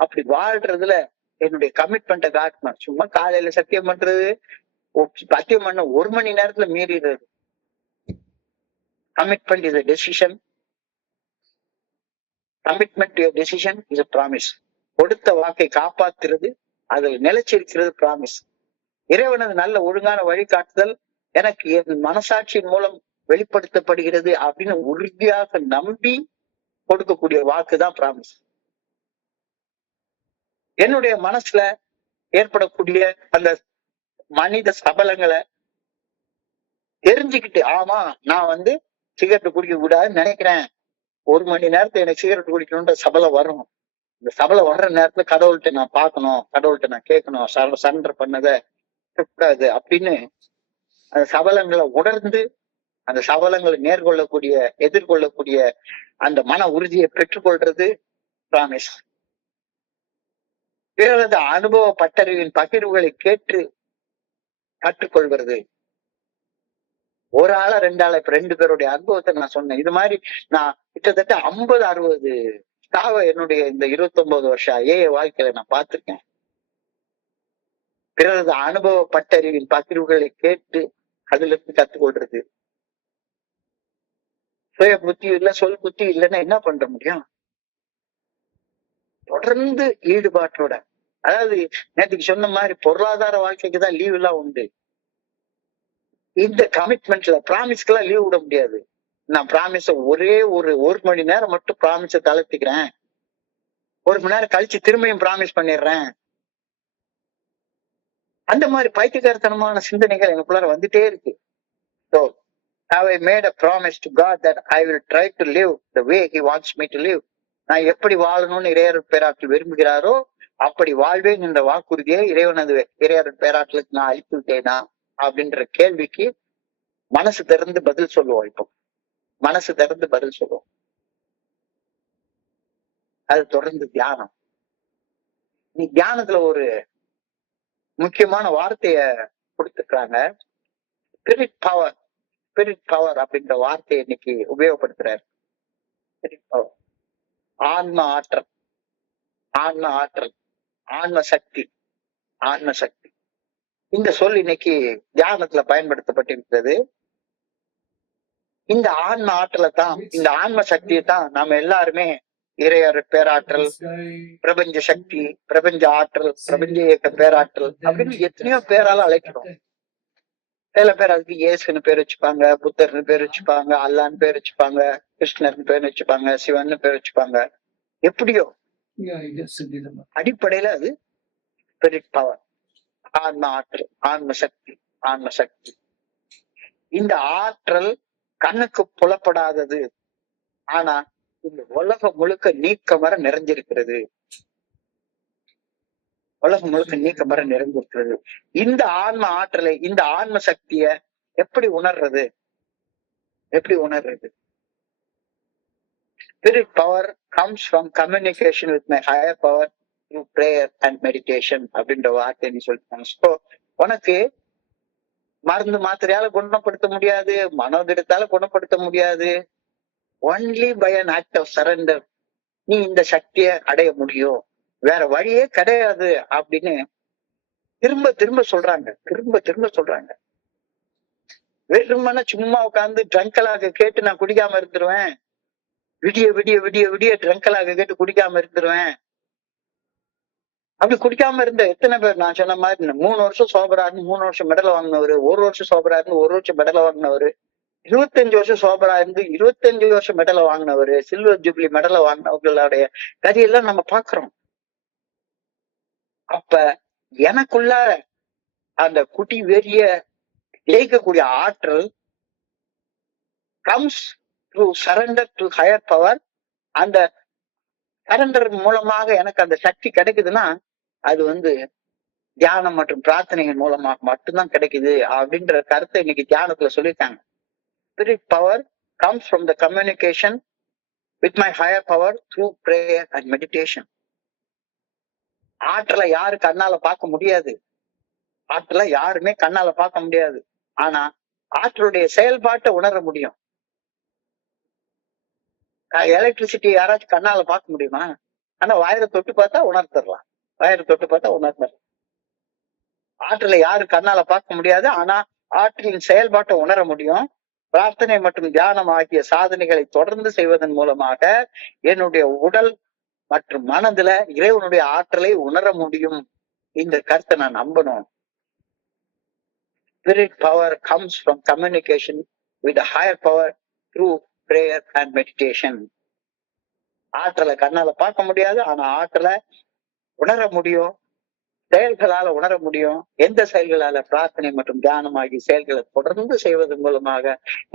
அப்படி வாழ்றதுல என்னுடைய கமிட்மெண்ட்டை காட்டணும். சும்மா காலையில சத்தியம் பண்றது, சத்தியம் பண்ண 1 மணி நேரத்துல மீறிடுறது. Commitment is a decision. Commitment to a decision is a promise. கொடுத்த வாக்கை காப்பாத்துறது, அதில் நிலைச்சிருக்கிறது பிராமிஸ். இறைவனது நல்ல ஒழுங்கான வழிகாட்டுதல் எனக்கு என் மனசாட்சியின் மூலம் வெளிப்படுத்தப்படுகிறது அப்படின்னு உறுதியாக நம்பி கொடுக்கக்கூடிய வாக்குதான் பிராமிஸ். என்னுடைய மனசுல ஏற்படக்கூடிய அந்த மனித சபலங்களை தெரிஞ்சுக்கிட்டு, ஆமா நான் சிகரெட் குடிக்க கூடாதுன்னு நினைக்கிறேன், 1 மணி நேரத்துல எனக்கு சிகரெட் குடிக்கணும்ன்ற சபலம் வரும். இந்த சபலை வர்ற நேரத்துல கடவுள்கிட்ட நான் பார்க்கணும், கடவுள்கிட்ட நான் கேட்கணும், சரண்டர் பண்ணதை கூடாது அப்படின்னு அந்த சபலங்களை உணர்ந்து அந்த சபலங்களை நேர்கொள்ளக்கூடிய எதிர்கொள்ளக்கூடிய அந்த மன உறுதியை பெற்றுக்கொள்றது பிராமிஸ். பிறரது அனுபவ பட்டறிவின் பகிர்வுகளை கேட்டு கற்றுக்கொள்வது. ஒரு ஆளா 2 ஆளா, இப்ப 2 பேருடைய அனுபவத்தை நான் சொன்னேன். இது மாதிரி நான் கிட்டத்தட்ட 50-60 என்னுடைய இந்த 29 வருஷம் வாழ்க்கையில நான் பார்த்திருக்கேன். பிறரது அனுபவ பட்டறிவின் பகிர்வுகளை கேட்டு அதுல இருந்து கத்துக்கொள்றது. சுய புத்தி இல்ல, சொல் புத்தி இல்லைன்னா என்ன பண்ற முடியும்? தொடர்ந்து ஈடுபாட்டோட, அதாவது நேற்றுக்கு சொன்ன மாதிரி பொருளாதார வாழ்க்கைக்கு தான் லீவ் எல்லாம் உண்டு. இந்த கமிட்மெண்ட்ல பிராமிஸ்க்கு எல்லாம் லீவ் விட முடியாது. நான் பிராமிஸ ஒரே ஒரு மணி நேரம் மட்டும் பிராமிஸ தளர்த்திக்கிறேன், 1 மணி நேரம் கழிச்சு திரும்பியும் பிராமிஸ் பண்ணிடுறேன். அந்த மாதிரி பைத்தியக்காரத்தனமான சிந்தனைகள் எனக்குள்ளார வந்துட்டே இருக்கு. So, have I made a promise to God that I will try to live the way He wants me to live? நான் எப்படி வாழணும்னு இறையருள் பேராற்றல் விரும்புகிறாரோ அப்படி வாழ்வேன் என்ற வாக்குறுதியை இறைவனது இறையருள் பேராற்றலுக்கு நான் அளித்து விட்டேனா அப்படின்ற கேள்விக்கு மனசு திறந்து பதில் சொல்லுவோம். இப்போ மனசு திறந்து பதில் சொல்லுவோம். அது தொடர்ந்து தியானம். நீ தியானத்துல ஒரு முக்கியமான வார்த்தைய கொடுத்துருக்காங்க, ஸ்பிரிட் பவர். ஸ்பிரிட் பவர் அப்படின்ற வார்த்தையை இன்னைக்கு உபயோகப்படுத்துறாரு. ஸ்பிரிட் பவர், ஆன்ம ஆற்றல், ஆன்ம ஆற்றல், ஆன்ம சக்தி, ஆன்ம சக்தி. இந்த சொல் இன்னைக்கு தியானத்துல பயன்படுத்தப்பட்டிருக்கிறது. இந்த ஆன்ம ஆற்றலை தான், இந்த ஆன்ம சக்தியை தான் நாம எல்லாருமே இறையருள் பேராற்றல், பிரபஞ்ச சக்தி, பிரபஞ்ச ஆற்றல், பிரபஞ்ச இயக்க பேராற்றல் அப்படின்னு எத்தனையோ பேரால அழைக்கிறோம். சில பேர் அதுக்கு இயேசுன்னு பேர் வச்சுப்பாங்க, புத்தர்னு பேர் வச்சுப்பாங்க, அல்லான்னு பேர் வச்சுப்பாங்க, கிருஷ்ணர்னு பேர் வச்சுப்பாங்க, சிவன்னு பேர் வச்சுப்பாங்க. எப்படியோ அடிப்படையில அது ஸ்பிரிட் பவர், ஆன்ம ஆற்றல், ஆன்ம சக்தி, ஆன்ம சக்தி. இந்த ஆற்றல் கண்ணுக்கு புலப்படாதது, ஆனா இந்த உலகம் முழுக்க நீக்கமர நிறைஞ்சிருக்கிறது. உலகம் முழுக்க நீக்கமர நிறைஞ்சிருக்கிறது. இந்த ஆன்ம ஆற்றலை, இந்த ஆன்ம சக்திய எப்படி உணர்றது? எப்படி உணர்றது? Spirit power comes from communication with my higher power through prayer and meditation அப்படின்ற வார்த்தை நீ சொல்லிட்டாங்க. So, உனக்கு மருந்து மாத்திரையால குணப்படுத்த முடியாது, மனோதிடத்தால குணப்படுத்த முடியாது. Only by an act of surrender நீ இந்த சக்தியை அடைய முடியும், வேற வழியே கிடையாது அப்படின்னு திரும்ப திரும்ப சொல்றாங்க, திரும்ப திரும்ப சொல்றாங்க. வெறுமன சும்மா உட்கார்ந்து ட்ரங்கலாக கேட்டு நான் குடிக்காம இருந்துருவேன், விடிய விடிய விடிய விடிய ட்ரங்கலாக கேட்டு குடிக்காம இருந்துருவேன். அப்படி குடிக்காம இருந்த எத்தனை பேர்? நான் சொன்ன மாதிரி 3 வருஷம் சோபரா இருந்து 3 வருஷம் மெடல் வாங்கினவரு, 1 வருஷம் சோபரா இருந்து 1 வருஷம் மெடல் வாங்கினவரு, 25 வருஷம் சோபரா இருந்து 25 வருஷம் மெடலை வாங்கினவரு, சில்வர் ஜூப்ளி மெடலை வாங்கினவர்களுடைய கதையெல்லாம் நம்ம பாக்குறோம். அப்ப எனக்குள்ளார அந்த குட்டி வெறிய ஜெயிக்கக்கூடிய ஆற்றல் comes through surrender to higher power. அந்த சரண்டர் மூலமாக எனக்கு அந்த சக்தி கிடைக்குதுன்னா அது தியானம் மற்றும் பிரார்த்தனைகள் மூலமாக மட்டும்தான் கிடைக்குது அப்படின்ற கருத்தை இன்னைக்கு தியானத்துல சொல்லியிருக்காங்க. Spirit power comes from the communication with my higher power through prayer and meditation. ஆற்றலை யாரு கண்ணால பார்க்க முடியாது, ஆற்றலை யாருமே கண்ணால பார்க்க முடியாது. ஆனா ஆற்றலுடைய செயல்பாட்டை உணர முடியும். எலக்ட்ரிசிட்டி யாராச்சும் கண்ணால பார்க்க முடியுமா? ஆனா வயரை தொட்டு பார்த்தா உணர்த்தரலாம், வயரை தொட்டு பார்த்தா உணர்த்தரலாம். ஆற்றலை யாரு கண்ணால பார்க்க முடியாது, ஆனா ஆற்றலின் செயல்பாட்டை உணர முடியும். பிரார்த்தனை மற்றும் தியானம் ஆகிய சாதனைகளை தொடர்ந்து செய்வதன் மூலமாக என்னுடைய உடல் மற்றும் மனதுல இறைவனுடைய ஆற்றலை உணர முடியும். இந்த கருத்தை நான் நம்பணும். Spirit power comes from communication with the higher power through prayer and meditation. ஆற்றலை கண்ணால பார்க்க முடியாது, ஆனா ஆற்றலை உணர முடியும், செயல்களால உணர முடியும். எந்த செயல்களால? பிரார்த்தனை மற்றும் தியானம் ஆகிய செயல்களை தொடர்ந்து செய்வதன் மூலமாக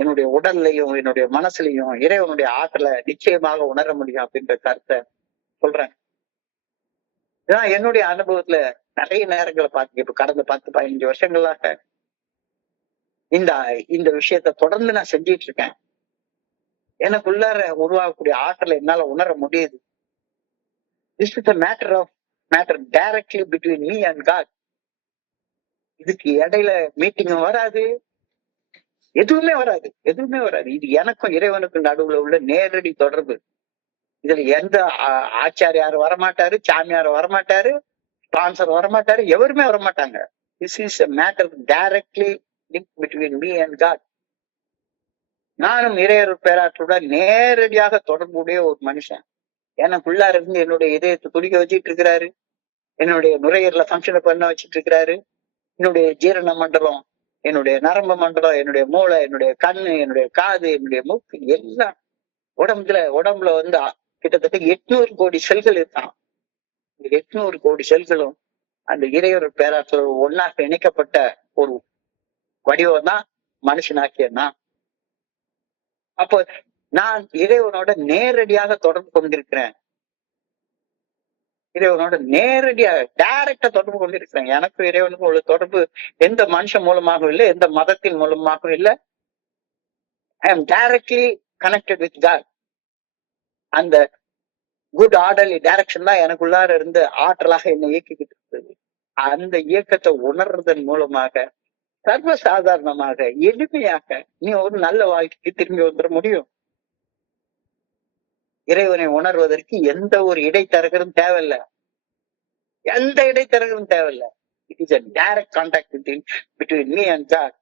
என்னுடைய உடல்லையும் என்னுடைய மனசுலையும் இறைவனுடைய ஆற்றலை நிச்சயமாக உணர முடியும் அப்படின்ற கருத்தை சொல்றேன். இதான் என்னுடைய அனுபவத்துல நிறைய நேரங்களை பார்த்து இப்ப கடந்த 10-15 வருஷங்களாக இந்த இந்த விஷயத்த தொடர்ந்து நான் செஞ்சிட்டு இருக்கேன். எனக்குள்ளார உருவாகக்கூடிய ஆற்றலை என்னால உணர முடியுது. This is matter directly between me and God. இதுக்கு இடையில மீட்டிங்கும் வராது, எதுவுமே வராது, எதுவுமே வராது. இது எனக்கும் இறைவனுக்கும் நடுவுல உள்ள நேரடி தொடர்பு. இதுல எந்த ஆச்சாரியார் வரமாட்டாரு, சாமியார் வரமாட்டாரு, ஸ்பான்சர் வரமாட்டாரு, எவருமே வரமாட்டாங்க. This is a matter directly link between me and God. நானும் இறையருள் பேராற்றுடன் நேரடியாக தொடர்புடைய ஒரு மனுஷன். எனக்குள்ளார இருந்து என்னுடைய இதயத்தை துடிக்க வச்சுட்டு இருக்கிறாரு, என்னுடைய நுரையீரல ஃபங்க்ஷன் பண்ண வச்சுட்டு இருக்கிறாரு, என்னுடைய ஜீரண மண்டலம், என்னுடைய நரம்பு மண்டலம், என்னுடைய மூளை, என்னுடைய கண்ணு, என்னுடைய காது, என்னுடைய மூக்கு எல்லாம் உடம்புல வந்து கிட்டத்தட்ட 800 கோடி செல்கள் இருக்கான். 800 கோடி செல்களும் அந்த இறையொரு பேராற்றல் ஒன்னாக இணைக்கப்பட்ட ஒரு வடிவம் தான் மனுஷனாக்கியன்னா. அப்போ நான் இறைவனோட நேரடியாக தொடர்பு கொண்டிருக்கிறேன். இறைவனோட நேரடியாக டைரக்டா தொடர்பு கொண்டிருக்கிறேன். எனக்கும் இறைவனுக்கும் உள்ள தொடர்பு எந்த மனுஷன் மூலமாகவும் இல்லை, எந்த மதத்தின் மூலமாகவும் இல்லை. I am directly connected with God. அந்த குட் ஆர்டர்லி டைரக்ஷன் தான் எனக்குள்ளார இருந்து ஆற்றலாக என்னை இயக்கிக்கிட்டு இருக்குது. அந்த இயக்கத்தை உணர்றதன் மூலமாக சர்வசாதாரணமாக எளிமையாக நீ ஒரு நல்ல வாழ்க்கைக்கு திரும்பி வந்துட முடியும். இறைவனை உணர்வதற்கு எந்த ஒரு இடைத்தரகரும் தேவையில்லை, எந்த இடைத்தரகரும் தேவையில்லை. It is a direct contact between me and God.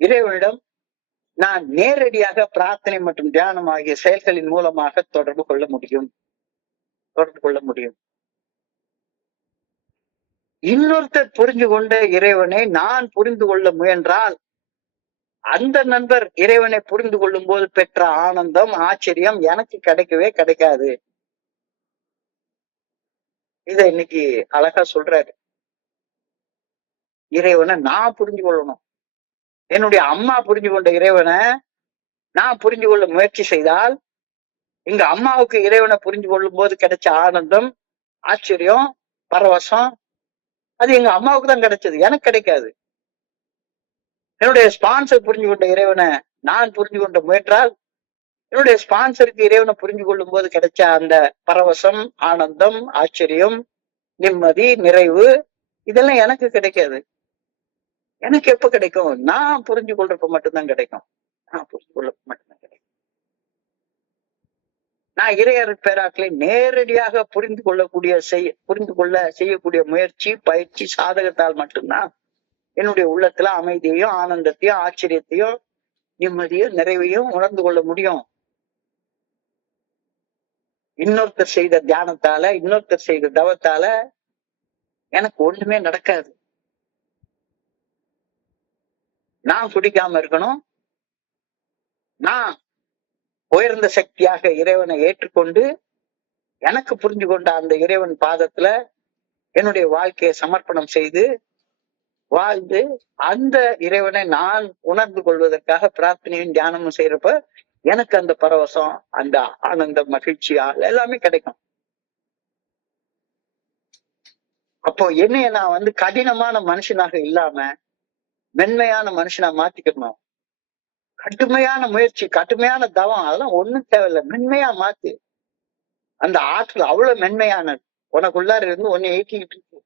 இறைவனிடம் நான் நேரடியாக பிரார்த்தனை மற்றும் தியானம் ஆகிய செயல்களின் மூலமாக தொடர்பு கொள்ள முடியும். இன்னொருத்தர் புரிஞ்சு கொண்ட இறைவனை நான் புரிந்து கொள்ள முயன்றால் அந்த நண்பர் இறைவனை புரிந்து கொள்ளும் போது பெற்ற ஆனந்தம், ஆச்சரியம் எனக்கு கிடைக்கவே கிடைக்காது. இத இன்னைக்கு அழகா சொல்றாரு. இறைவனை நான் புரிஞ்சு கொள்ளணும். என்னுடைய அம்மா புரிஞ்சு கொண்ட இறைவனை நான் புரிஞ்சு கொள்ள முயற்சி செய்தால், எங்க அம்மாவுக்கு இறைவனை புரிஞ்சு கொள்ளும் போது கிடைச்ச ஆனந்தம், ஆச்சரியம், பரவசம், அது எங்க அம்மாவுக்கு தான் கிடைச்சது, எனக்கு கிடைக்காது. என்னுடைய ஸ்பான்சர் புரிஞ்சு கொண்ட இறைவனை நான் புரிஞ்சு கொண்ட முயன்றால், என்னுடைய ஸ்பான்சருக்கு இறைவனை புரிஞ்சு கொள்ளும் போது கிடைச்ச அந்த பரவசம், ஆனந்தம், ஆச்சரியம், நிம்மதி, நிறைவு, இதெல்லாம் எனக்கு கிடைக்காது. எனக்கு எப்ப கிடைக்கும்? நான் புரிஞ்சு கொள்றப்ப மட்டும்தான் கிடைக்கும். நான் இறையருள் பேராற்றலை நேரடியாக புரிந்து கொள்ள செய்யக்கூடிய முயற்சி, பயிற்சி, சாதகத்தால் மட்டும்தான் என்னுடைய உள்ளத்துல அமைதியையும், ஆனந்தத்தையும், ஆச்சரியத்தையும், நிம்மதியும், நிறைவையும் உணர்ந்து கொள்ள முடியும். இன்னொருத்தர் செய்த தியானத்தால, இன்னொருத்தர் செய்த தவத்தால எனக்கு ஒண்ணுமே நடக்காது. நான் குடிக்காம இருக்கணும். நான் உயர்ந்த சக்தியாக இறைவனை ஏற்றுக்கொண்டு எனக்கு புரிஞ்சு கொண்ட அந்த இறைவன் பாதத்துல என்னுடைய வாழ்க்கையை சமர்ப்பணம் செய்து வாழ்ந்து அந்த இறைவனை நான் உணர்ந்து கொள்வதற்காக பிரார்த்தனையும் தியானமும் செய்யறப்ப எனக்கு அந்த பரவசம், அந்த ஆனந்தம், மகிழ்ச்சியால் எல்லாமே கிடைக்கும். அப்போ என்னைய நான் வந்து கடினமான மனுஷனாக இல்லாம மென்மையான மனுஷனா மாத்திக்கணும். கடுமையான முயற்சி, கடுமையான தவம், அதெல்லாம் ஒண்ணும் தேவையில்லை. மென்மையா மாத்து. அந்த ஆற்றல் அவ்வளவு மென்மையானது உனக்குள்ளார இருந்து ஒன்னு இயக்கிக்கிட்டு இருக்கு.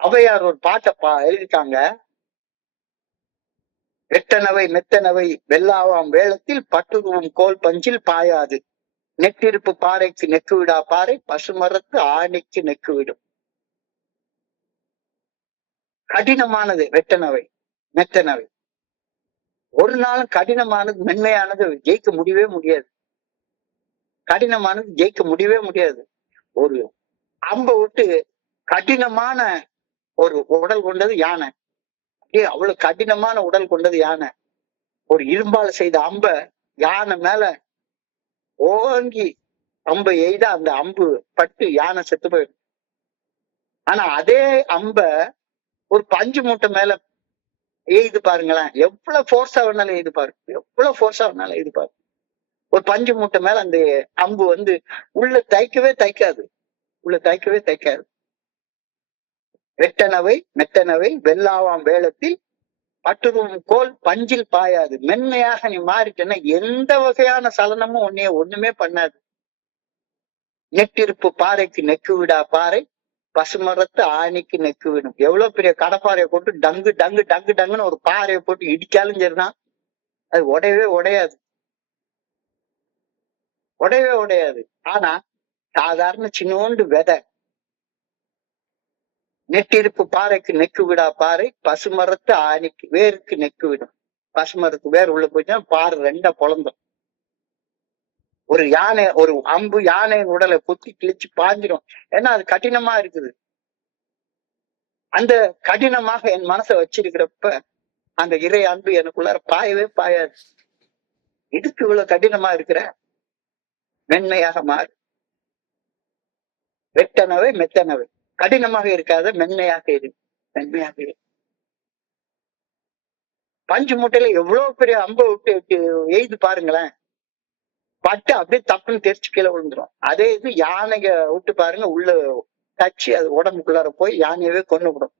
ஔவையார் ஒரு பாட்டை எழுதிட்டாங்க. வெட்டனவை மெத்தனவை வெள்ளாவாம் வேளத்தில் பட்டுருவும் கோல் பஞ்சில் பாயாது, நெட்டிருப்பு பாறைக்கு நெக்கு விடா பாறை பசுமரத்து ஆணைக்கு நெக்கு விடும். கடினமானது வெட்டனவை, மெத்தனவை. ஒரு நாளும் கடினமானது மென்மையானது ஜெயிக்க முடியவே முடியாது. கடினமானது ஜெயிக்க முடியவே முடியாது. ஒரு அம்பை விட்டு கடினமான ஒரு உடல் கொண்டது யானை. அப்படியே அவ்வளவு கடினமான உடல் கொண்டது யானை. ஒரு இரும்பால செய்த அம்ப யானை மேல ஓங்கி அம்பு எய்த அந்த அம்பு பட்டு யானை செத்து போயிடும். ஆனா அதே அம்ப ஒரு பஞ்சு மூட்டை மேல எய்து பாருங்களேன், எவ்வளவு ஃபோர்ஸா வேணாலும் எய்து பாரு, எவ்வளவு ஃபோர்ஸா வேணாலும் எய்து பாரு. ஒரு பஞ்சு மூட்டை மேல அந்த அம்பு வந்து உள்ள தைக்கவே தைக்காது. உள்ள தைக்கவே தைக்காது. வெட்டனவை மெத்தனவை வெள்ளாவாம் வேளத்தில் பட்டுரும் கோல் பஞ்சில் பாயாது. மென்மையாக நீ மாறிட்டேன்னா எந்த வகையான சலனமும் ஒண்ணுமே பண்ணாது. நெட்டிருப்பு பாறைக்கு நெக்கு விடா பாறை பசுமரத்து ஆணிக்கு நெக்கு விடும். எவ்வளவு பெரிய கடப்பாறையை போட்டு டங்கு டங்கு டங்கு டங்குன்னு ஒரு பாறையை போட்டு இடிச்சாலும் சரிதான், அது உடையவே உடையாது, உடையவே உடையாது. ஆனா சாதாரண சின்னோண்டு விதை, நெட்டிருப்பு பாறைக்கு நெக்கு விடா பாறை பசுமரத்து ஆணிக்கு வேருக்கு நெக்கு விடும். பசுமரத்து வேர் உள்ள போயிட்டா பாறை ரெண்டா பொழந்தும். ஒரு யானை, ஒரு அம்பு யானையின் உடலை குத்தி கிழிச்சு பாஞ்சிடும். ஏன்னா அது கடினமா இருக்குது. அந்த கடினமாக என் மனசை வச்சிருக்கிறப்ப அந்த இறை அன்பு எனக்குள்ளார பாயவே பாயாது. இதுக்கு இவ்வளவு கடினமா இருக்கிற, மென்மையாக மாறு. வெட்டனவை மெத்தனவை, கடினமாக இருக்காத மென்மையாக இரு, மென்மையாக இரு. பஞ்சு மூட்டையில எவ்வளவு பெரிய அம்பை விட்டு எய்து பாருங்களேன், பட்டு அப்படியே தப்புன்னு தெரிச்சு கீழே விழுந்துரும். அதே இது யானைக விட்டு பாருங்க, உள்ள தச்சு அது உடம்புக்குள்ளார போய் யானையவே கொண்டு விடும்.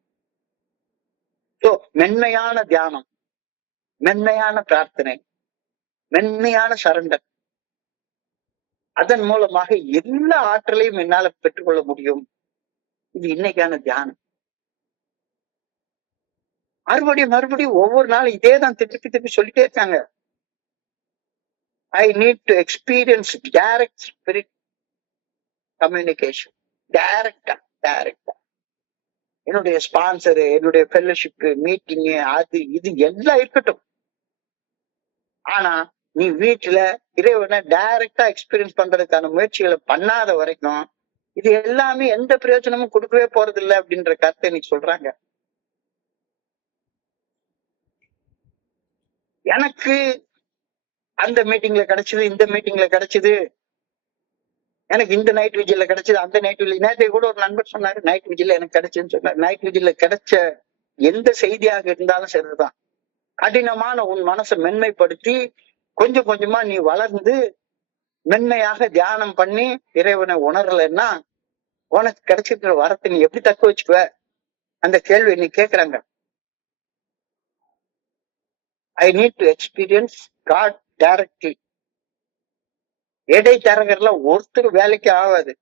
சோ மென்மையான தியானம், மென்மையான பிரார்த்தனை, மென்மையான சரண்டர், அதன் மூலமாக எல்லா ஆற்றலையும் என்னால பெற்றுக்கொள்ள முடியும். இது இன்னைக்கான தியானம். மறுபடியும் ஒவ்வொரு நாளும் இதேதான் திருப்பி சொல்லிட்டே இருக்காங்க. I need to experience direct spirit communication. டைரக்டா என்னுடைய ஸ்பான்சரு, என்னுடைய ஃபெல்லோஷிப் மீட்டிங், அது இது எல்லாம் இருக்கட்டும். ஆனா நீ வீட்டுல இறைவனை டைரக்டா எக்ஸ்பீரியன்ஸ் பண்றதுக்கான முயற்சிகளை பண்ணாத வரைக்கும் இது எல்லாமே எந்த பிரயோஜனமும் கொடுக்கவே போறது இல்லை அப்படின்ற கருத்தை இன்னைக்கு சொல்றாங்க. எனக்கு அந்த மீட்டிங்ல கிடைச்சது, இந்த மீட்டிங்ல கிடைச்சது, எனக்கு இந்த நைட் விஜில கிடைச்சது, அந்த நைட் விஜில். நேற்று கூட ஒரு நண்பர் சொன்னாரு நைட் விஜில எனக்கு கிடைச்சதுன்னு சொன்னார். நைட் விஜில கிடைச்ச எந்த செய்தியாக இருந்தாலும் சரிதான், கடினமான உன் மனசை மென்மைப்படுத்தி கொஞ்சம் கொஞ்சமா நீ வளர்ந்து மென்மையாக தியானம் பண்ணி இறைவனை உணரலைன்னா உனக்கு கிடைச்சிருக்கிற வரத்தை நீ எப்படி தக்க வச்சுக்குவ? அந்த கேள்வி நீ கேக்குறாங்க. I need to experience God directly. இடைத்தரகர்ல ஒருத்தர் வேலைக்கு ஆகாது.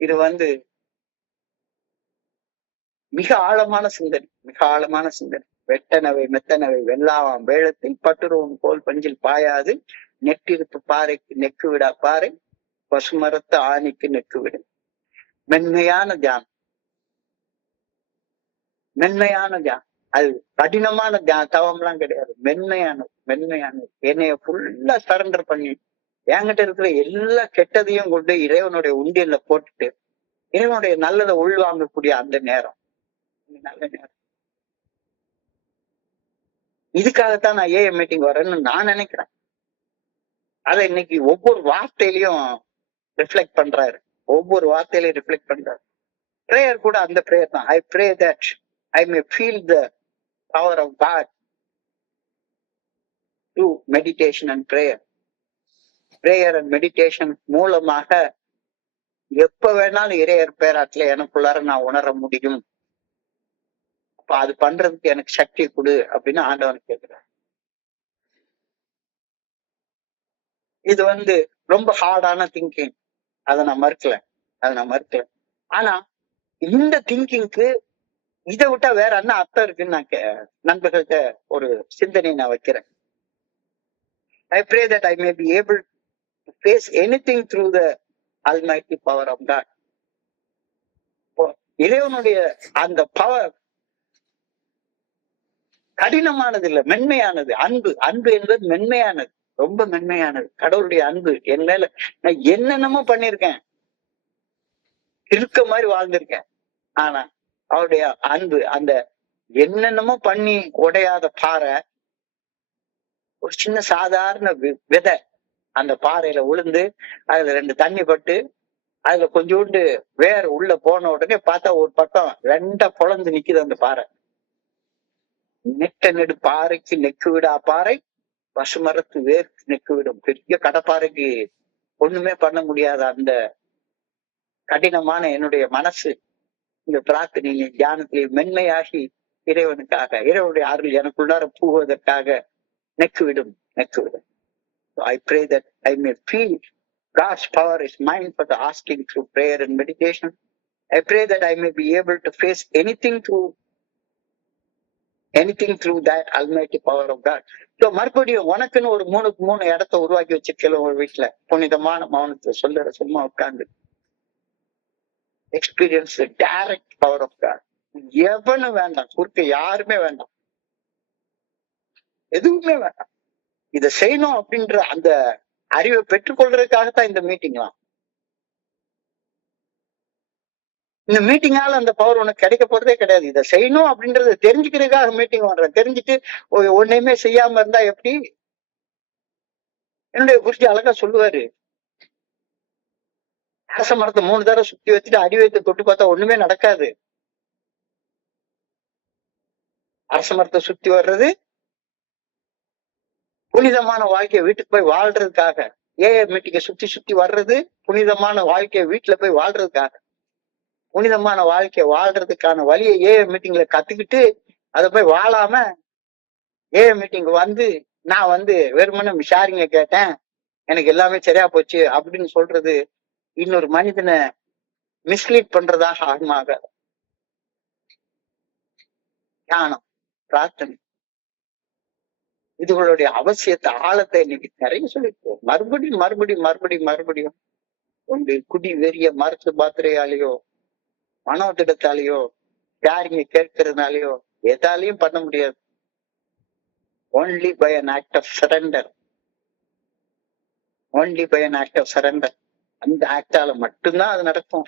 இது மிக ஆழமான சிந்தனை. வெட்டனவை மெத்தனவை வெள்ளாவாம் வேளத்தில் பட்டுருவம் போல் பஞ்சில் பாயாது. நெட்டிருப்பு பாறைக்கு நெக்கு விடா பாறை பசுமரத்து ஆணிக்கு நெக்கு விடும். மென்மையான தியானம். அது கடினமான தவம் எல்லாம் கிடையாது. மென்மையானது. என்னைய ஃபுல்லா சரண்டர் பண்ணி என்கிட்ட இருக்கிற எல்லா கெட்டதையும் கொண்டு இறைவனுடைய உண்டியல்ல போட்டுட்டு இறைவனுடைய நல்லதை உள்வாங்கக்கூடிய அந்த நேரம், நல்ல நேரம். இதுக்காகத்தான் நான் ஏஎம் மீட்டிங் வரேன்னு நான் நினைக்கிறேன். அதை இன்னைக்கு ஒவ்வொரு வார்த்தையிலையும் ரிஃப்ளெக்ட் பண்றாரு. பிரேயர் கூட அந்த பிரேயர் தான். I pray that I may feel the power of God through meditation and prayer. Prayer and meditation மூலமாக எப்ப வேணாலும் இறையர் பேராட்டுல எனக்குள்ளார நான் உணர முடியும். அப்ப அது பண்றதுக்கு எனக்கு சக்தி கொடு அப்படின்னு ஆண்டவன் கேட்கிறார். இது ரொம்ப ஹார்டான திங்கிங். அதை நான் மறுக்கல. ஆனா இந்த திங்கிங்க்கு இதை விட்டா வேற என்ன அர்த்தம் இருக்குன்னு நான் நண்பர்கள்ட்ட ஒரு சிந்தனை நான் வைக்கிறேன். I pray that I may be able to face anything through the almighty power of God. இறைவனுடைய அந்த பவர் கடினமானது இல்ல, மென்மையானது. அன்பு என்பது மென்மையானது, ரொம்ப மென்மையானது. கடவுளுடைய அன்பு என் மேல நான் என்னென்னமோ பண்ணிருக்கேன், இருக்க மாதிரி வாழ்ந்திருக்கேன். ஆனா அவருடைய அன்பு அந்த என்னென்னமோ பண்ணி உடையாத பாறை, ஒரு சின்ன சாதாரண விதை அந்த பாறையில விழுந்து அதுல 2 தண்ணி பட்டு அதுல கொஞ்சோண்டு வேற உள்ள போன உடனே பார்த்தா ஒரு பக்கம் 2 பொழந்து நிக்குது அந்த பாறை. நெட்ட நெடு பாறைக்கு நெக்கு விடா பாறை பசுமரத்து வேர் நிற்குவிடும். பெரிய கடப்பாறைக்கு ஒண்ணுமே பண்ண முடியாத அந்த கடினமான என்னுடைய மனசு இந்த பிரார்த்தனையிலே தியானத்திலே மென்மையாகி இறைவனுக்காக, இறைவனுடைய அருள் எனக்குள்ளார பூவதற்காக நெக்குவிடும். So I pray that I may feel God's power is mine for the asking through prayer and meditation. I pray that I may be able to face anything through that almighty power of God. So மறுபடியும் உனக்குன்னு ஒரு 3 இடத்தை உருவாக்கி வச்சிருக்கல ஒரு வீட்டுல, புனிதமான மௌனத்தை சொல்லுற, சும்மா உட்கார்ந்து experience direct power of God. எவனும் வேண்டாம், குறுக்க யாருமே வேண்டாம், எதுவுமே வேண்டாம். இதை செய்யணும் அப்படின்ற அந்த அறிவை பெற்றுக்கொள்றதுக்காகத்தான் இந்த மீட்டிங்லாம். இந்த மீட்டிங்கால அந்த பவர் உனக்கு கிடைக்க போறதே கிடையாது. இதை செய்யணும் அப்படின்றத தெரிஞ்சுக்கிறதுக்காக மீட்டிங் பண்றேன். தெரிஞ்சுட்டு ஒன்னையுமே செய்யாம இருந்தா எப்படி? என்னுடைய குருஜி அழகா சொல்லுவாரு, அரச மரத்தை 3 தடவை சுத்தி வச்சுட்டு அடி வைத்து தொட்டு பார்த்தா ஒண்ணுமே நடக்காது. அரச மரத்தை சுத்தி வர்றது புனிதமான வாழ்க்கையை வீட்டுக்கு போய் வாழ்றதுக்காக. மீட்டிங்கை சுத்தி வர்றது புனிதமான வாழ்க்கையை வீட்டுல போய் வாழ்றதுக்காக. புனிதமான வாழ்க்கையை வாழ்றதுக்கான வழியை மீட்டிங்ல கத்துக்கிட்டு அதை போய் வாழாம மீட்டிங் வந்து நான் வெறுமனே ஷேரிங்க கேட்டேன், எனக்கு எல்லாமே சரியா போச்சு அப்படின்னு சொல்றது இன்னொரு மனிதனை மிஸ்லீட் பண்றதாக ஆகமாக. தியானம், பிரார்த்தனை, இதுகளுடைய அவசியத்தை, ஆழத்தை இன்னைக்கு நிறைய சொல்லிருக்கோம். மறுபடியும் உண்டு குடி வெறிய மருத்து பாத்திரையாலேயோ மனோதிடத்தாலேயோ யாருங்க கேட்கறதுனாலயோ எதாலையும் பண்ண முடியாது. only by an act of surrender. அந்த ஆக்டால மட்டும்தான் அது நடக்கும்.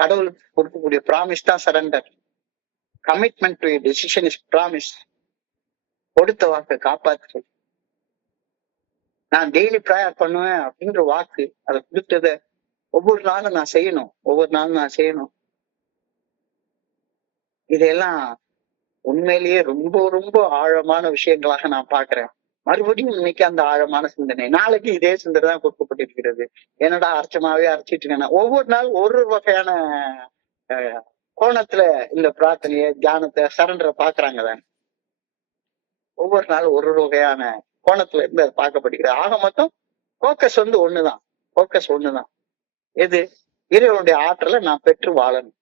கடவுளுக்கு கொடுக்கக்கூடிய ப்ராமிஸ் தான் surrender. Commitment to decision is promise. கொடுத்த வாக்கை காப்பாற்று. நான் டெய்லி ப்ரேயர் பண்ணுவேன் அப்படின்ற வாக்கு, அதை கொடுத்தத ஒவ்வொரு நாளும் நான் செய்யணும். இதையெல்லாம் உண்மையிலேயே ரொம்ப ஆழமான விஷயங்களாக நான் பாக்குறேன். மறுபடியும் இன்னைக்கு அந்த ஆழமான சிந்தனை, நாளைக்கு இதே சிந்தனை தான் கொடுக்கப்பட்டிருக்கிறது. என்னடா அர்ச்சமாவே அரைச்சிட்டு இருக்கேன். ஒவ்வொரு நாள் ஒரு வகையான கோணத்துல இந்த பிரார்த்தனைய தியானத்தை சரண்டரை பாக்குறாங்க தான். ஒவ்வொரு நாள் ஒரு வகையான கோணத்துல இருந்து அது பார்க்கப்படுகிறது. ஆக மொத்தம் போக்கஸ் ஒண்ணுதான். எது? இறைவனுடைய ஆற்றலை நான் பெற்று வாழணும்.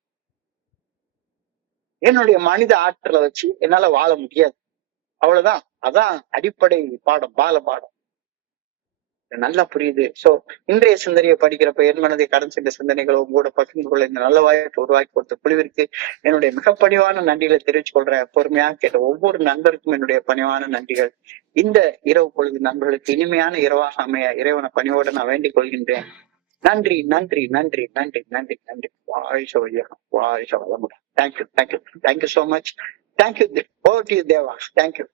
என்னுடைய மனித ஆற்றலை வச்சு என்னால வாழ முடியாது. அவ்வளவுதான். அதான் அடிப்படை பாடம், பாடம். நல்லா புரியுது. சோ இன்றைய சிந்தனையை படிக்கிறப்ப என் மனதை கடன் சென்ற சிந்தனைகளும் உங்களோட பகிர்ந்து கொள்ள இந்த நல்ல வாய்ப்பு உருவாக்கி கொடுத்த குழுவிற்கு என்னுடைய மிக பணிவான நன்றிகளை தெரிவித்துக் கொள்றேன். பொறுமையாக கேட்ட ஒவ்வொரு நண்பருக்கும் என்னுடைய பணிவான நன்றிகள். இந்த இரவு பொழுது நண்பர்களுக்கு இனிமையான இரவாக அமைய இறைவனை பணியோடு நான் வேண்டிக் கொள்கின்றேன். நன்றி. வாழ்க வையகம், வாழ்க வளமுடன். Thank you so much. Thank you, Devas. Thank you.